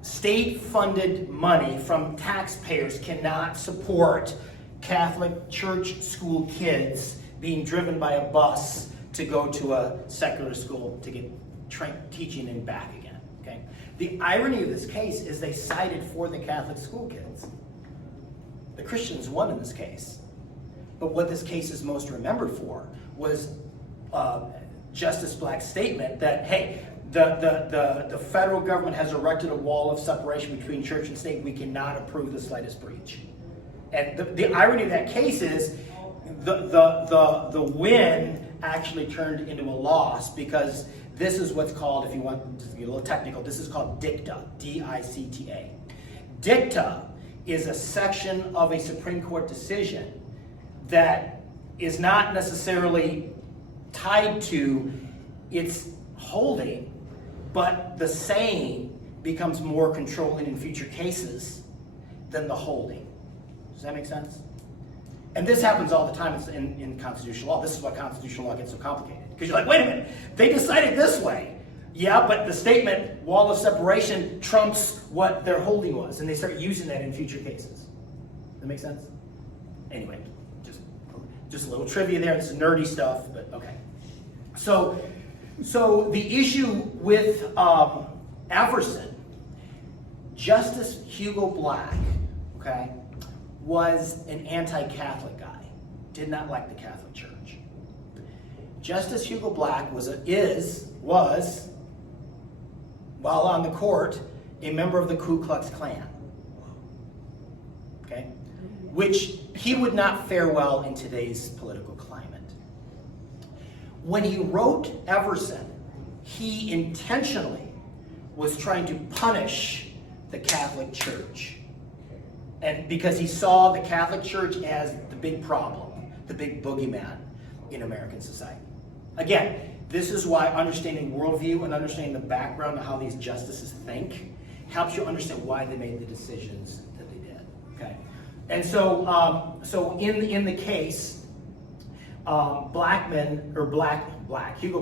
state-funded money from taxpayers cannot support Catholic church school kids being driven by a bus to go to a secular school to get teaching and back again. Okay. The irony of this case is they sided for the Catholic school kids. The Christians won in this case. But what this case is most remembered for was Justice Black's statement that, hey, the federal government has erected a wall of separation between church and state. We cannot approve the slightest breach. And the irony of that case is the win actually turned into a loss because this is what's called, if you want to be a little technical, this is called dicta, D-I-C-T-A. Dicta is a section of a Supreme Court decision that is not necessarily tied to its holding, but the saying becomes more controlling in future cases than the holding. Does that make sense? And this happens all the time in constitutional law. This is why constitutional law gets so complicated. Because you're like, wait a minute, they decided this way. Yeah, but the statement, wall of separation, trumps what their holding was. And they start using that in future cases. Does that make sense? Anyway, just a little trivia there. This is nerdy stuff, but okay. So the issue with Everson, Justice Hugo Black, okay, was an anti-Catholic guy, did not like the Catholic Church. Justice Hugo Black was, while on the court, a member of the Ku Klux Klan, okay, which he would not fare well in today's political climate. When he wrote Everson, he intentionally was trying to punish the Catholic Church, and because he saw the Catholic Church as the big problem, the big boogeyman in American society. Again, this is why understanding worldview and understanding the background of how these justices think helps you understand why they made the decisions that they did. Okay, and so in the case, Hugo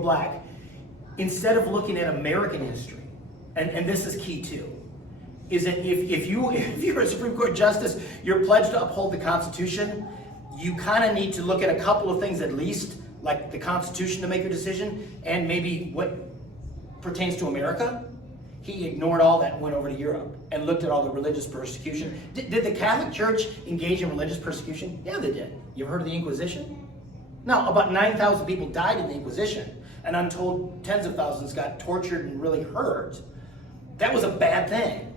Black, instead of looking at American history, and this is key too, is that if you're a Supreme Court justice, you're pledged to uphold the Constitution, you kind of need to look at a couple of things at least, like the Constitution to make your decision, and maybe what pertains to America. He ignored all that and went over to Europe and looked at all the religious persecution. Did the Catholic Church engage in religious persecution? Yeah, they did. You ever heard of the Inquisition? No, about 9,000 people died in the Inquisition, and untold tens of thousands got tortured and really hurt. That was a bad thing.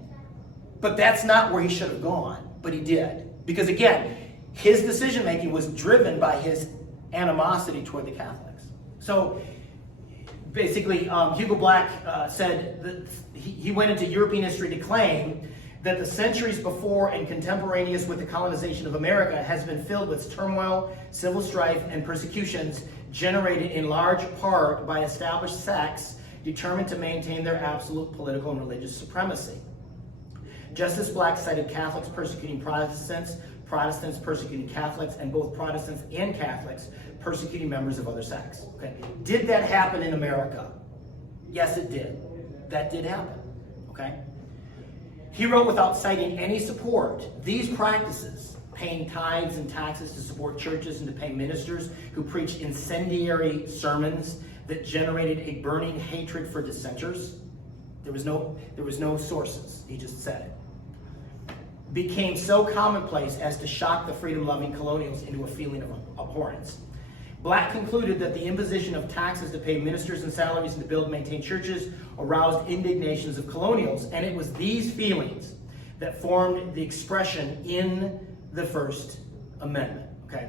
But that's not where he should have gone, but he did. Because again, his decision-making was driven by his animosity toward the Catholics. So basically, Hugo Black said that he went into European history to claim that the centuries before and contemporaneous with the colonization of America has been filled with turmoil, civil strife, and persecutions generated in large part by established sects determined to maintain their absolute political and religious supremacy. Justice Black cited Catholics persecuting Protestants, Protestants persecuting Catholics, and both Protestants and Catholics persecuting members of other sects. Okay. Did that happen in America? Yes, it did. That did happen. Okay. He wrote, without citing any support, these practices, paying tithes and taxes to support churches and to pay ministers who preached incendiary sermons that generated a burning hatred for dissenters. There was no sources. He just said it. Became so commonplace as to shock the freedom-loving colonials into a feeling of abhorrence. Black concluded that the imposition of taxes to pay ministers and salaries and to build and maintain churches aroused indignations of colonials, and it was these feelings that formed the expression in the First Amendment. Okay.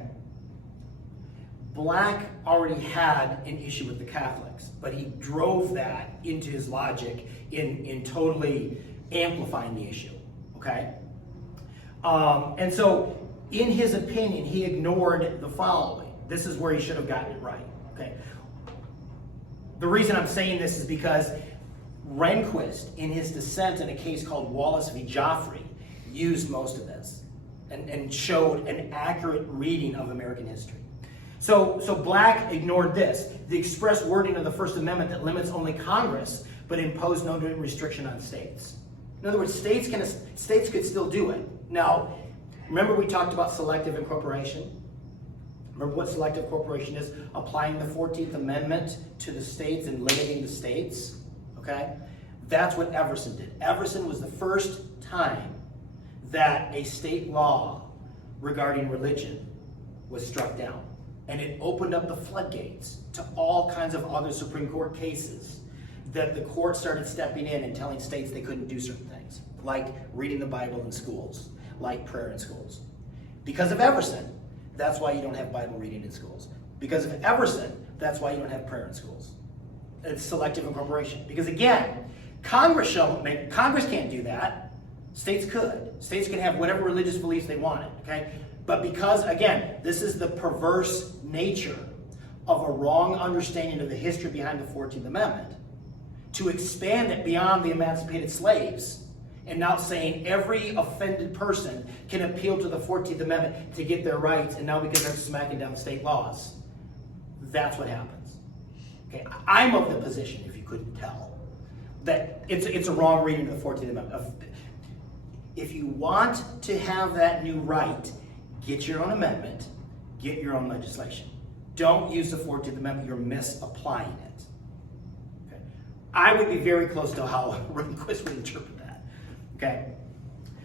Black already had an issue with the Catholics, but he drove that into his logic in totally amplifying the issue. Okay. And so, in his opinion, he ignored the following. This is where he should have gotten it right. Okay. The reason I'm saying this is because Rehnquist, in his dissent in a case called Wallace v. Joffrey, used most of this and showed an accurate reading of American history. So Black ignored this, the express wording of the First Amendment that limits only Congress, but imposed no restriction on states. In other words, states could still do it. Now, remember we talked about selective incorporation? Remember what selective incorporation is? Applying the 14th Amendment to the states and limiting the states. Okay? That's what Everson did. Everson was the first time that a state law regarding religion was struck down. And it opened up the floodgates to all kinds of other Supreme Court cases that the court started stepping in and telling states they couldn't do certain things, like reading the Bible in schools, like prayer in schools. Because of Everson, that's why you don't have Bible reading in schools. Because of Everson, that's why you don't have prayer in schools. It's selective incorporation. Because again, Congress can't do that. States could. States can have whatever religious beliefs they wanted. Okay? But because, again, this is the perverse nature of a wrong understanding of the history behind the 14th Amendment, to expand it beyond the emancipated slaves, and now saying every offended person can appeal to the 14th Amendment to get their rights, and now because they're smacking down state laws. That's what happens. Okay, I'm of the position, if you couldn't tell, that it's a wrong reading of the 14th Amendment. If you want to have that new right, get your own amendment, get your own legislation. Don't use the 14th Amendment, you're misapplying it. Okay. I would be very close to how Rehnquist would interpret that. Okay?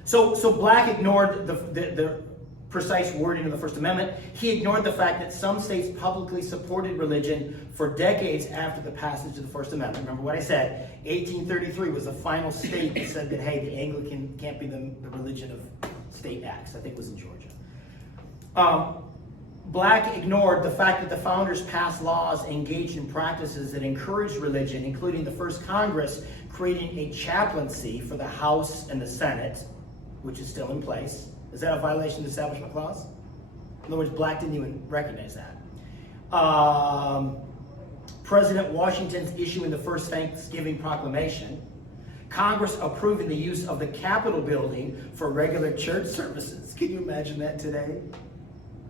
So Black ignored the precise wording of the First Amendment. He ignored the fact that some states publicly supported religion for decades after the passage of the First Amendment. Remember what I said, 1833 was the final state that said that, hey, the Anglican can't be the religion of state acts. I think it was in Georgia. Black ignored the fact that the founders passed laws engaged in practices that encouraged religion, including the first Congress creating a chaplaincy for the House and the Senate, which is still in place. Is that a violation of the Establishment Clause? In other words, Black didn't even recognize that. President Washington's issuing the first Thanksgiving proclamation. Congress approving the use of the Capitol building for regular church services. Can you imagine that today?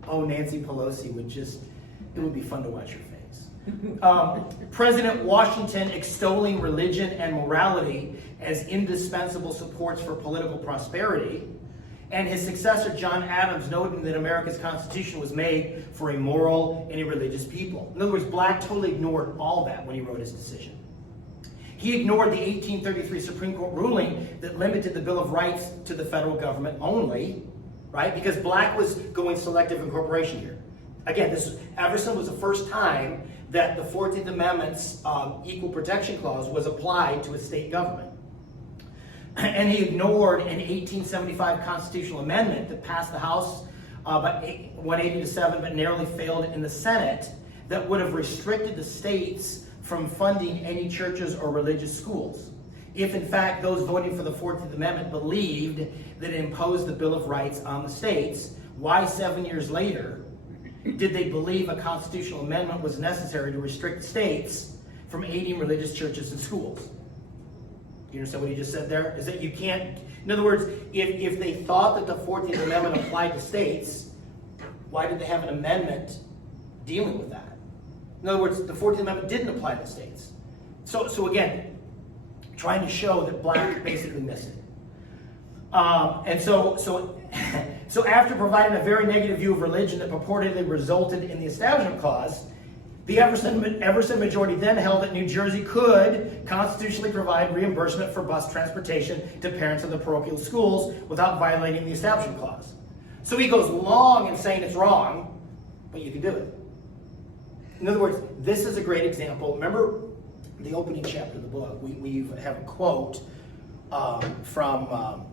Oh, Nancy Pelosi would just, it would be fun to watch her face. President Washington extolling religion and morality as indispensable supports for political prosperity, and his successor John Adams noting that America's Constitution was made for a moral and a religious people. In other words, Black totally ignored all that when he wrote his decision. He ignored the 1833 Supreme Court ruling that limited the Bill of Rights to the federal government only, right? Because Black was going selective incorporation here. Again, Everson was the first time that the 14th Amendment's Equal Protection Clause was applied to a state government. And he ignored an 1875 constitutional amendment that passed the House by 180 to 7, but narrowly failed in the Senate, that would have restricted the states from funding any churches or religious schools. If in fact those voting for the 14th Amendment believed that it imposed the Bill of Rights on the states, why 7 years later did they believe a constitutional amendment was necessary to restrict states from aiding religious churches and schools? You understand what he just said there? Is that you can't, in other words, if they thought that the 14th Amendment applied to states, why did they have an amendment dealing with that? In other words, the 14th Amendment didn't apply to states. So again, trying to show that Black basically missed it. And so after providing a very negative view of religion that purportedly resulted in the Establishment Clause, the Everson majority then held that New Jersey could constitutionally provide reimbursement for bus transportation to parents of the parochial schools without violating the Establishment Clause. So he goes long in saying it's wrong, but you can do it. In other words, this is a great example. Remember the opening chapter of the book, we have a quote from,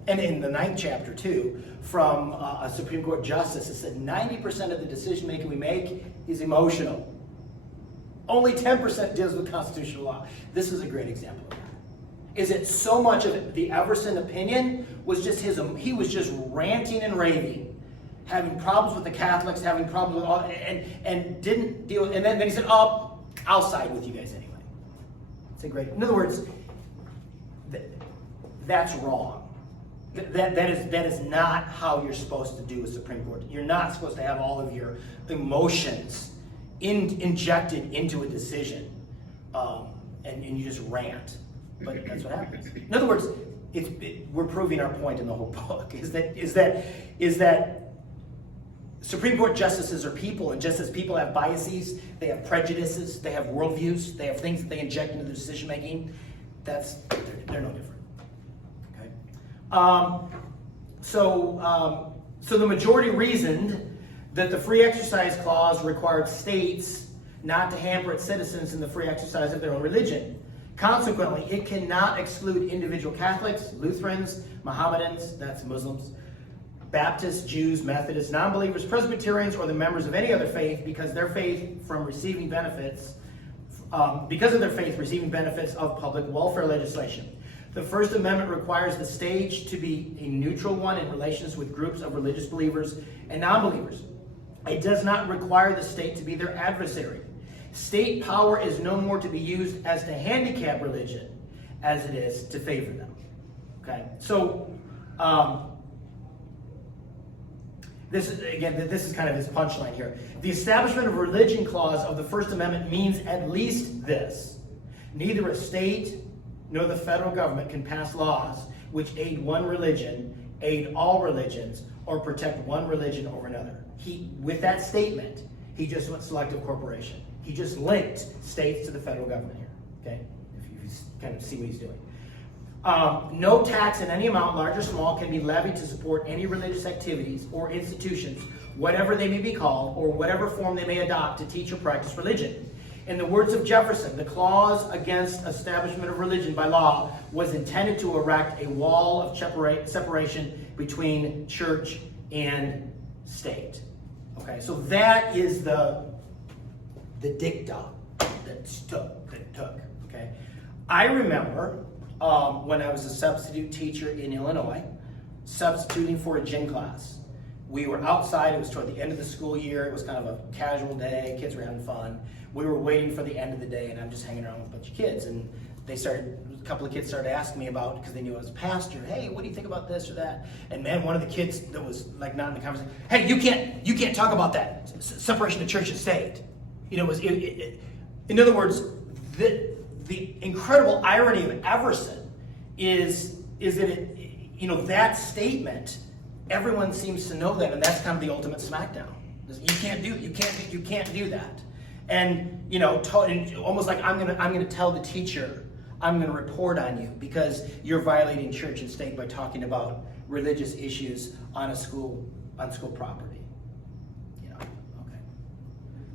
and in the 9th chapter too, from a Supreme Court justice that said 90% of the decision making we make is emotional. Only 10% deals with constitutional law. This is a great example of that. Is that so much of it, the Everson opinion was just he was just ranting and raving, having problems with the Catholics, having problems with all, and didn't deal, and then he said, oh, I'll side with you guys anyway. It's a great, in other words, that's wrong. That is not how you're supposed to do a Supreme Court. You're not supposed to have all of your emotions injected into a decision, and you just rant. But that's what happens. In other words, we're proving our point in the whole book is that Supreme Court justices are people, and just as people have biases, they have prejudices, they have worldviews, they have things that they inject into their decision making. They're no different. Okay. So the majority reasoned that the Free Exercise Clause required states not to hamper its citizens in the free exercise of their own religion. Consequently, it cannot exclude individual Catholics, Lutherans, Mohammedans, that's Muslims, Baptists, Jews, Methodists, non-believers, Presbyterians, or the members of any other faith because of their faith receiving benefits of public welfare legislation. The First Amendment requires the state to be a neutral one in relations with groups of religious believers and non-believers. It does not require the state to be their adversary. State power is no more to be used as to handicap religion as it is to favor them. Okay, so this is kind of his punchline here. The Establishment of Religion Clause of the First Amendment means at least this: neither a state nor the federal government can pass laws which aid one religion, aid all religions, or protect one religion over another. With that statement, he just went selective corporation. He just linked states to the federal government here. Okay, if you kind of see what he's doing. No tax in any amount, large or small, can be levied to support any religious activities or institutions, whatever they may be called, or whatever form they may adopt to teach or practice religion. In the words of Jefferson, the clause against establishment of religion by law was intended to erect a wall of separation between church and state. Okay, so that is the dicta that took. Okay, I remember when I was a substitute teacher in Illinois, substituting for a gym class. We were outside, it was toward the end of the school year, it was kind of a casual day, kids were having fun. We were waiting for the end of the day, and I'm just hanging around with a bunch of kids, and a couple of kids started asking me about, because they knew I was a pastor, hey, what do you think about this or that? And man, one of the kids that was like not in the conversation, hey, you can't talk about that, separation of church and state. You know, in other words, the incredible irony of Everson is that that statement, everyone seems to know that, and that's kind of the ultimate smackdown. You can't do that. And almost like I'm gonna tell the teacher, I'm gonna report on you because you're violating church and state by talking about religious issues on school property. Okay.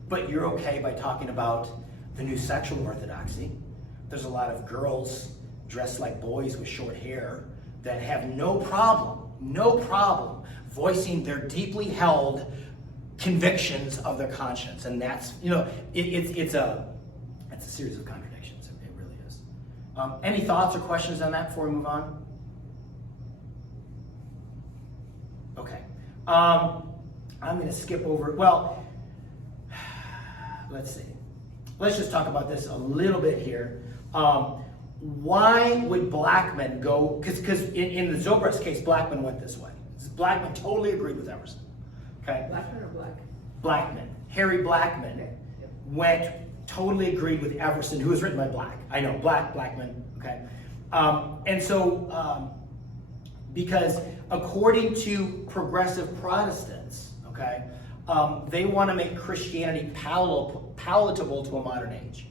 But you're okay by talking about the new sexual orthodoxy. There's a lot of girls dressed like boys with short hair that have no problem voicing their deeply held convictions of their conscience, and that's it's a series of contradictions. It really is. Any thoughts or questions on that before we move on? Okay, I'm going to skip over. Well, let's see. Let's just talk about this a little bit here. Why would Blackmun go? Because in the Zobrest case, Blackmun went this way. Blackmun totally agreed with Everson. Okay. Blackmun or Black? Blackmun. Harry Blackmun totally agreed with Everson, who was written by Black. I know, Blackmun. Okay. And so, because according to progressive Protestants, okay, they want to make Christianity palatable to a modern age.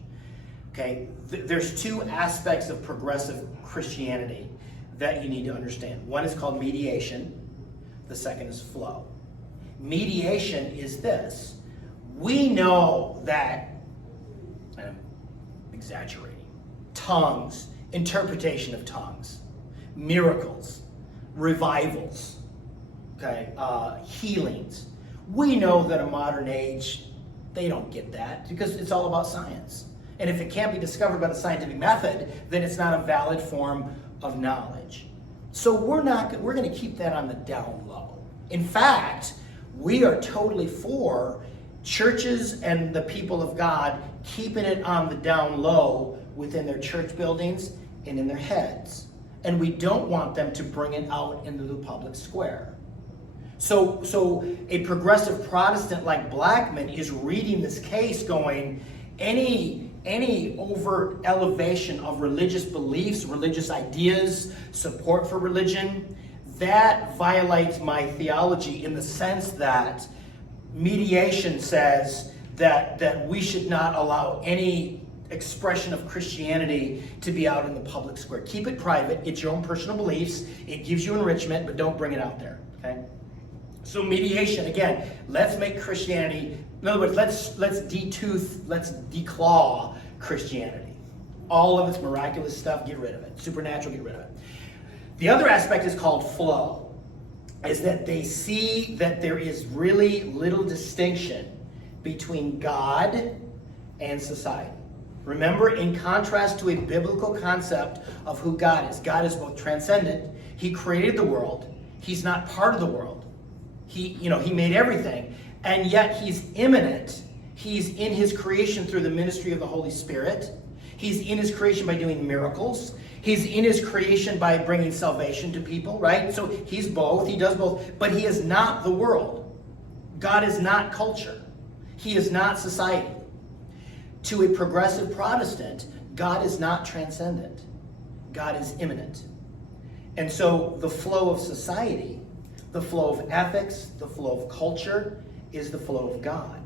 Okay, there's two aspects of progressive Christianity that you need to understand. One is called mediation. The second is flow. Mediation is this. We know that, I'm exaggerating, tongues, interpretation of tongues, miracles, revivals, okay, healings. We know that a modern age, they don't get that because it's all about science. And if it can't be discovered by the scientific method, then it's not a valid form of knowledge. So we're going to keep that on the down low. In fact, we are totally for churches and the people of God keeping it on the down low within their church buildings and in their heads. And we don't want them to bring it out into the public square. So a progressive Protestant like Blackmun is reading this case going, any overt elevation of religious beliefs, religious ideas, support for religion, that violates my theology in the sense that mediation says that we should not allow any expression of Christianity to be out in the public square. Keep it private. It's your own personal beliefs. It gives you enrichment, but don't bring it out there. Okay? So mediation, again, let's make Christianity, in other words, let's declaw Christianity. All of its miraculous stuff, get rid of it. Supernatural, get rid of it. The other aspect is called flow, is that they see that there is really little distinction between God and society. Remember, in contrast to a biblical concept of who God is both transcendent. He created the world. He's not part of the world. He made everything, and yet he's immanent. He's in his creation through the ministry of the Holy Spirit. He's in his creation by doing miracles. He's in his creation by bringing salvation to people, right? So he's both. He does both. But he is not the world. God is not culture. He is not society. To a progressive Protestant, God is not transcendent. God is immanent. And so the flow of society, the flow of ethics, the flow of culture is the flow of God.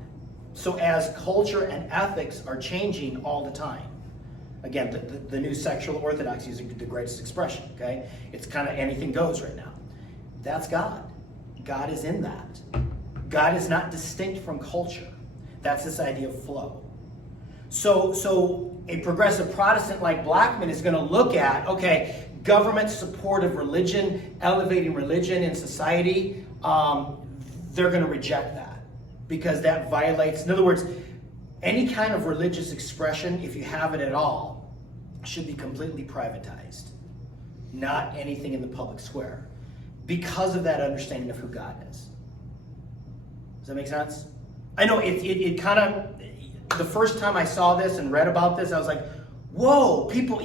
So as culture and ethics are changing all the time, Again, the new sexual orthodoxy is the greatest expression, okay? It's kind of anything goes right now. That's God. God is in that. God is not distinct from culture. That's this idea of flow. So a progressive Protestant like Blackmun is going to look at, okay, government support of religion, elevating religion in society, they're going to reject that because that violates, in other words, any kind of religious expression, if you have it at all, should be completely privatized, not anything in the public square, because of that understanding of who God is. Does that make sense? I know it kind of, the first time I saw this and read about this, I was like, whoa, people,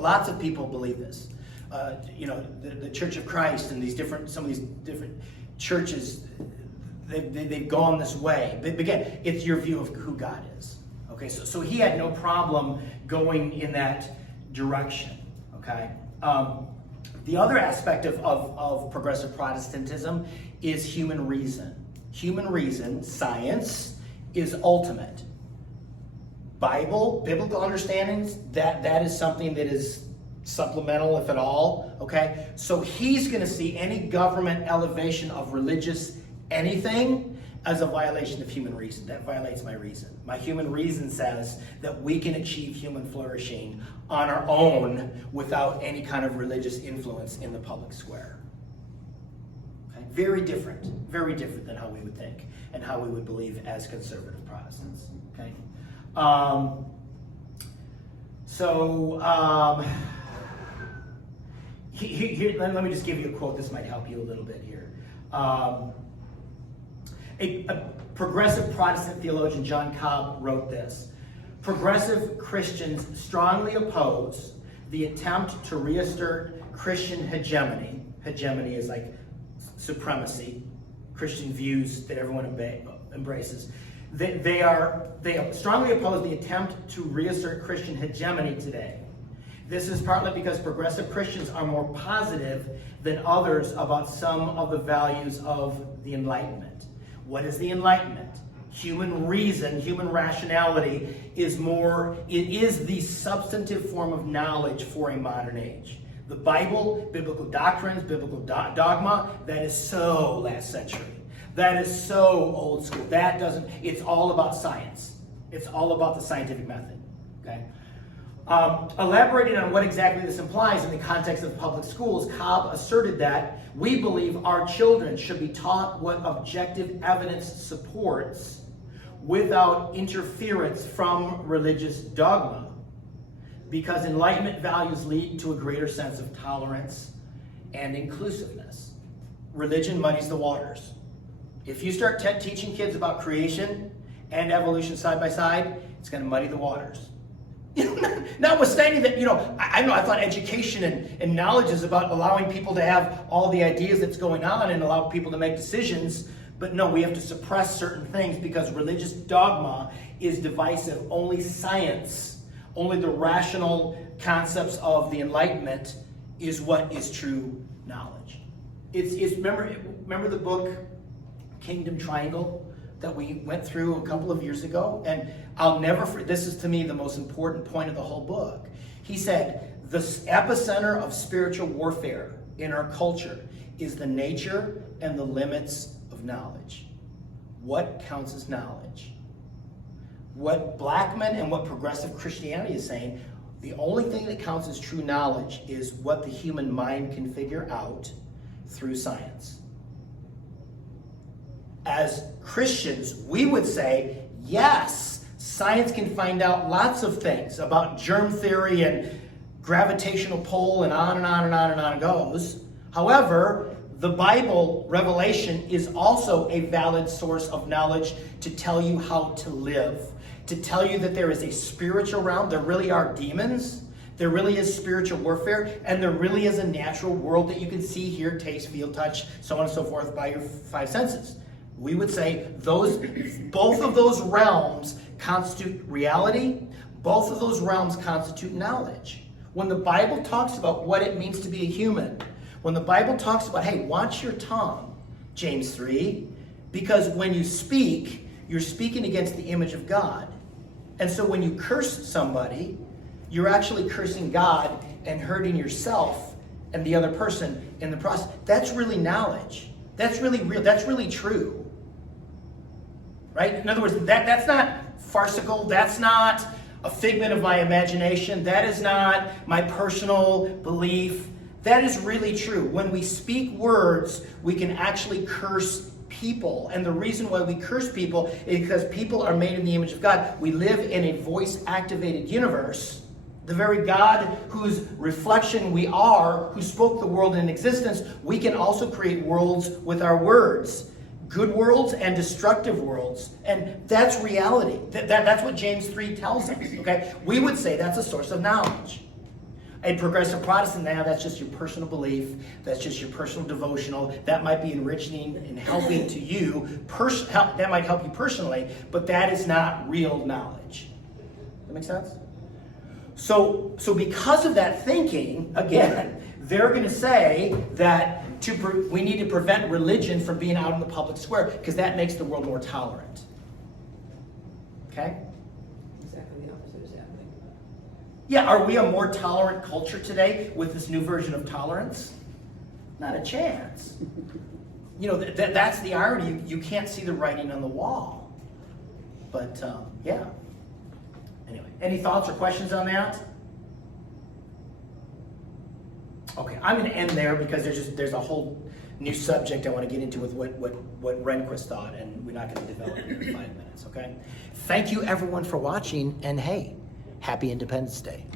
lots of people believe this. The Church of Christ and some of these different churches, they've gone this way. But again, it's your view of who God is. Okay, so he had no problem going in that direction. Okay. The other aspect of progressive Protestantism is human reason. Human reason, science, is ultimate. Biblical understandings, that is something that is supplemental, if at all. Okay, so he's going to see any government elevation of religious anything as a violation of human reason. That violates my reason. My human reason says that we can achieve human flourishing on our own without any kind of religious influence in the public square. Okay? Very different than how we would think and how we would believe as conservative Protestants. Okay. Here, let me just give you a quote. This might help you a little bit here. A progressive Protestant theologian, John Cobb, wrote this: progressive Christians strongly oppose the attempt to reassert Christian hegemony. Hegemony is like supremacy, Christian views that everyone embraces. They strongly oppose the attempt to reassert Christian hegemony today. This is partly because progressive Christians are more positive than others about some of the values of the Enlightenment. What is the Enlightenment? Human reason, human rationality is the substantive form of knowledge for a modern age. The Bible, biblical doctrines, biblical dogma, that is so last century. That is so old school. It's all about science. It's all about the scientific method. Okay? Elaborating on what exactly this implies in the context of public schools, Cobb asserted that we believe our children should be taught what objective evidence supports without interference from religious dogma, because Enlightenment values lead to a greater sense of tolerance and inclusiveness. Religion muddies the waters. If you start teaching kids about creation and evolution side by side, it's going to muddy the waters. Notwithstanding that, I thought education and knowledge is about allowing people to have all the ideas that's going on and allow people to make decisions. But no, we have to suppress certain things because religious dogma is divisive. Only science, only the rational concepts of the Enlightenment is what is true knowledge. Remember the book Kingdom Triangle that we went through a couple of years ago? And I'll never forget, this is to me the most important point of the whole book. He said, the epicenter of spiritual warfare in our culture is the nature and the limits of knowledge. What counts as knowledge? What Blackmun and what progressive Christianity is saying, the only thing that counts as true knowledge is what the human mind can figure out through science. As Christians, we would say, yes, science can find out lots of things about germ theory and gravitational pull and on and on and on and on it goes. However, the Bible, Revelation, is also a valid source of knowledge to tell you how to live, to tell you that there is a spiritual realm, there really are demons, there really is spiritual warfare, and there really is a natural world that you can see, hear, taste, feel, touch, so on and so forth by your five senses. We would say both of those realms constitute reality. Both of those realms constitute knowledge. When the Bible talks about what it means to be a human, when the Bible talks about, hey, watch your tongue, James 3, because when you speak, you're speaking against the image of God. And so when you curse somebody, you're actually cursing God and hurting yourself and the other person in the process. That's really knowledge. That's really real. That's really true. Right? In other words, that's not farcical. That's not a figment of my imagination. That is not my personal belief. That is really true. When we speak words, we can actually curse people. And the reason why we curse people is because people are made in the image of God. We live in a voice-activated universe. The very God whose reflection we are, who spoke the world into existence, we can also create worlds with our words. Good worlds and destructive worlds. And that's reality. That's what James 3 tells us. Okay? We would say that's a source of knowledge. A progressive Protestant, now that's just your personal belief. That's just your personal devotional. That might be enriching and helping to you. That might help you personally, but that is not real knowledge. That make sense? So because of that thinking, again, they're going to say that we need to prevent religion from being out in the public square because that makes the world more tolerant. Okay? Exactly the opposite is happening. Yeah, are we a more tolerant culture today with this new version of tolerance? Not a chance. You know, that's the irony. You can't see the writing on the wall. But, yeah. Anyway, any thoughts or questions on that? Okay, I'm going to end there because there's a whole new subject I want to get into with what Rehnquist thought, and we're not going to develop it in 5 minutes, okay? Thank you, everyone, for watching, and hey, happy Independence Day.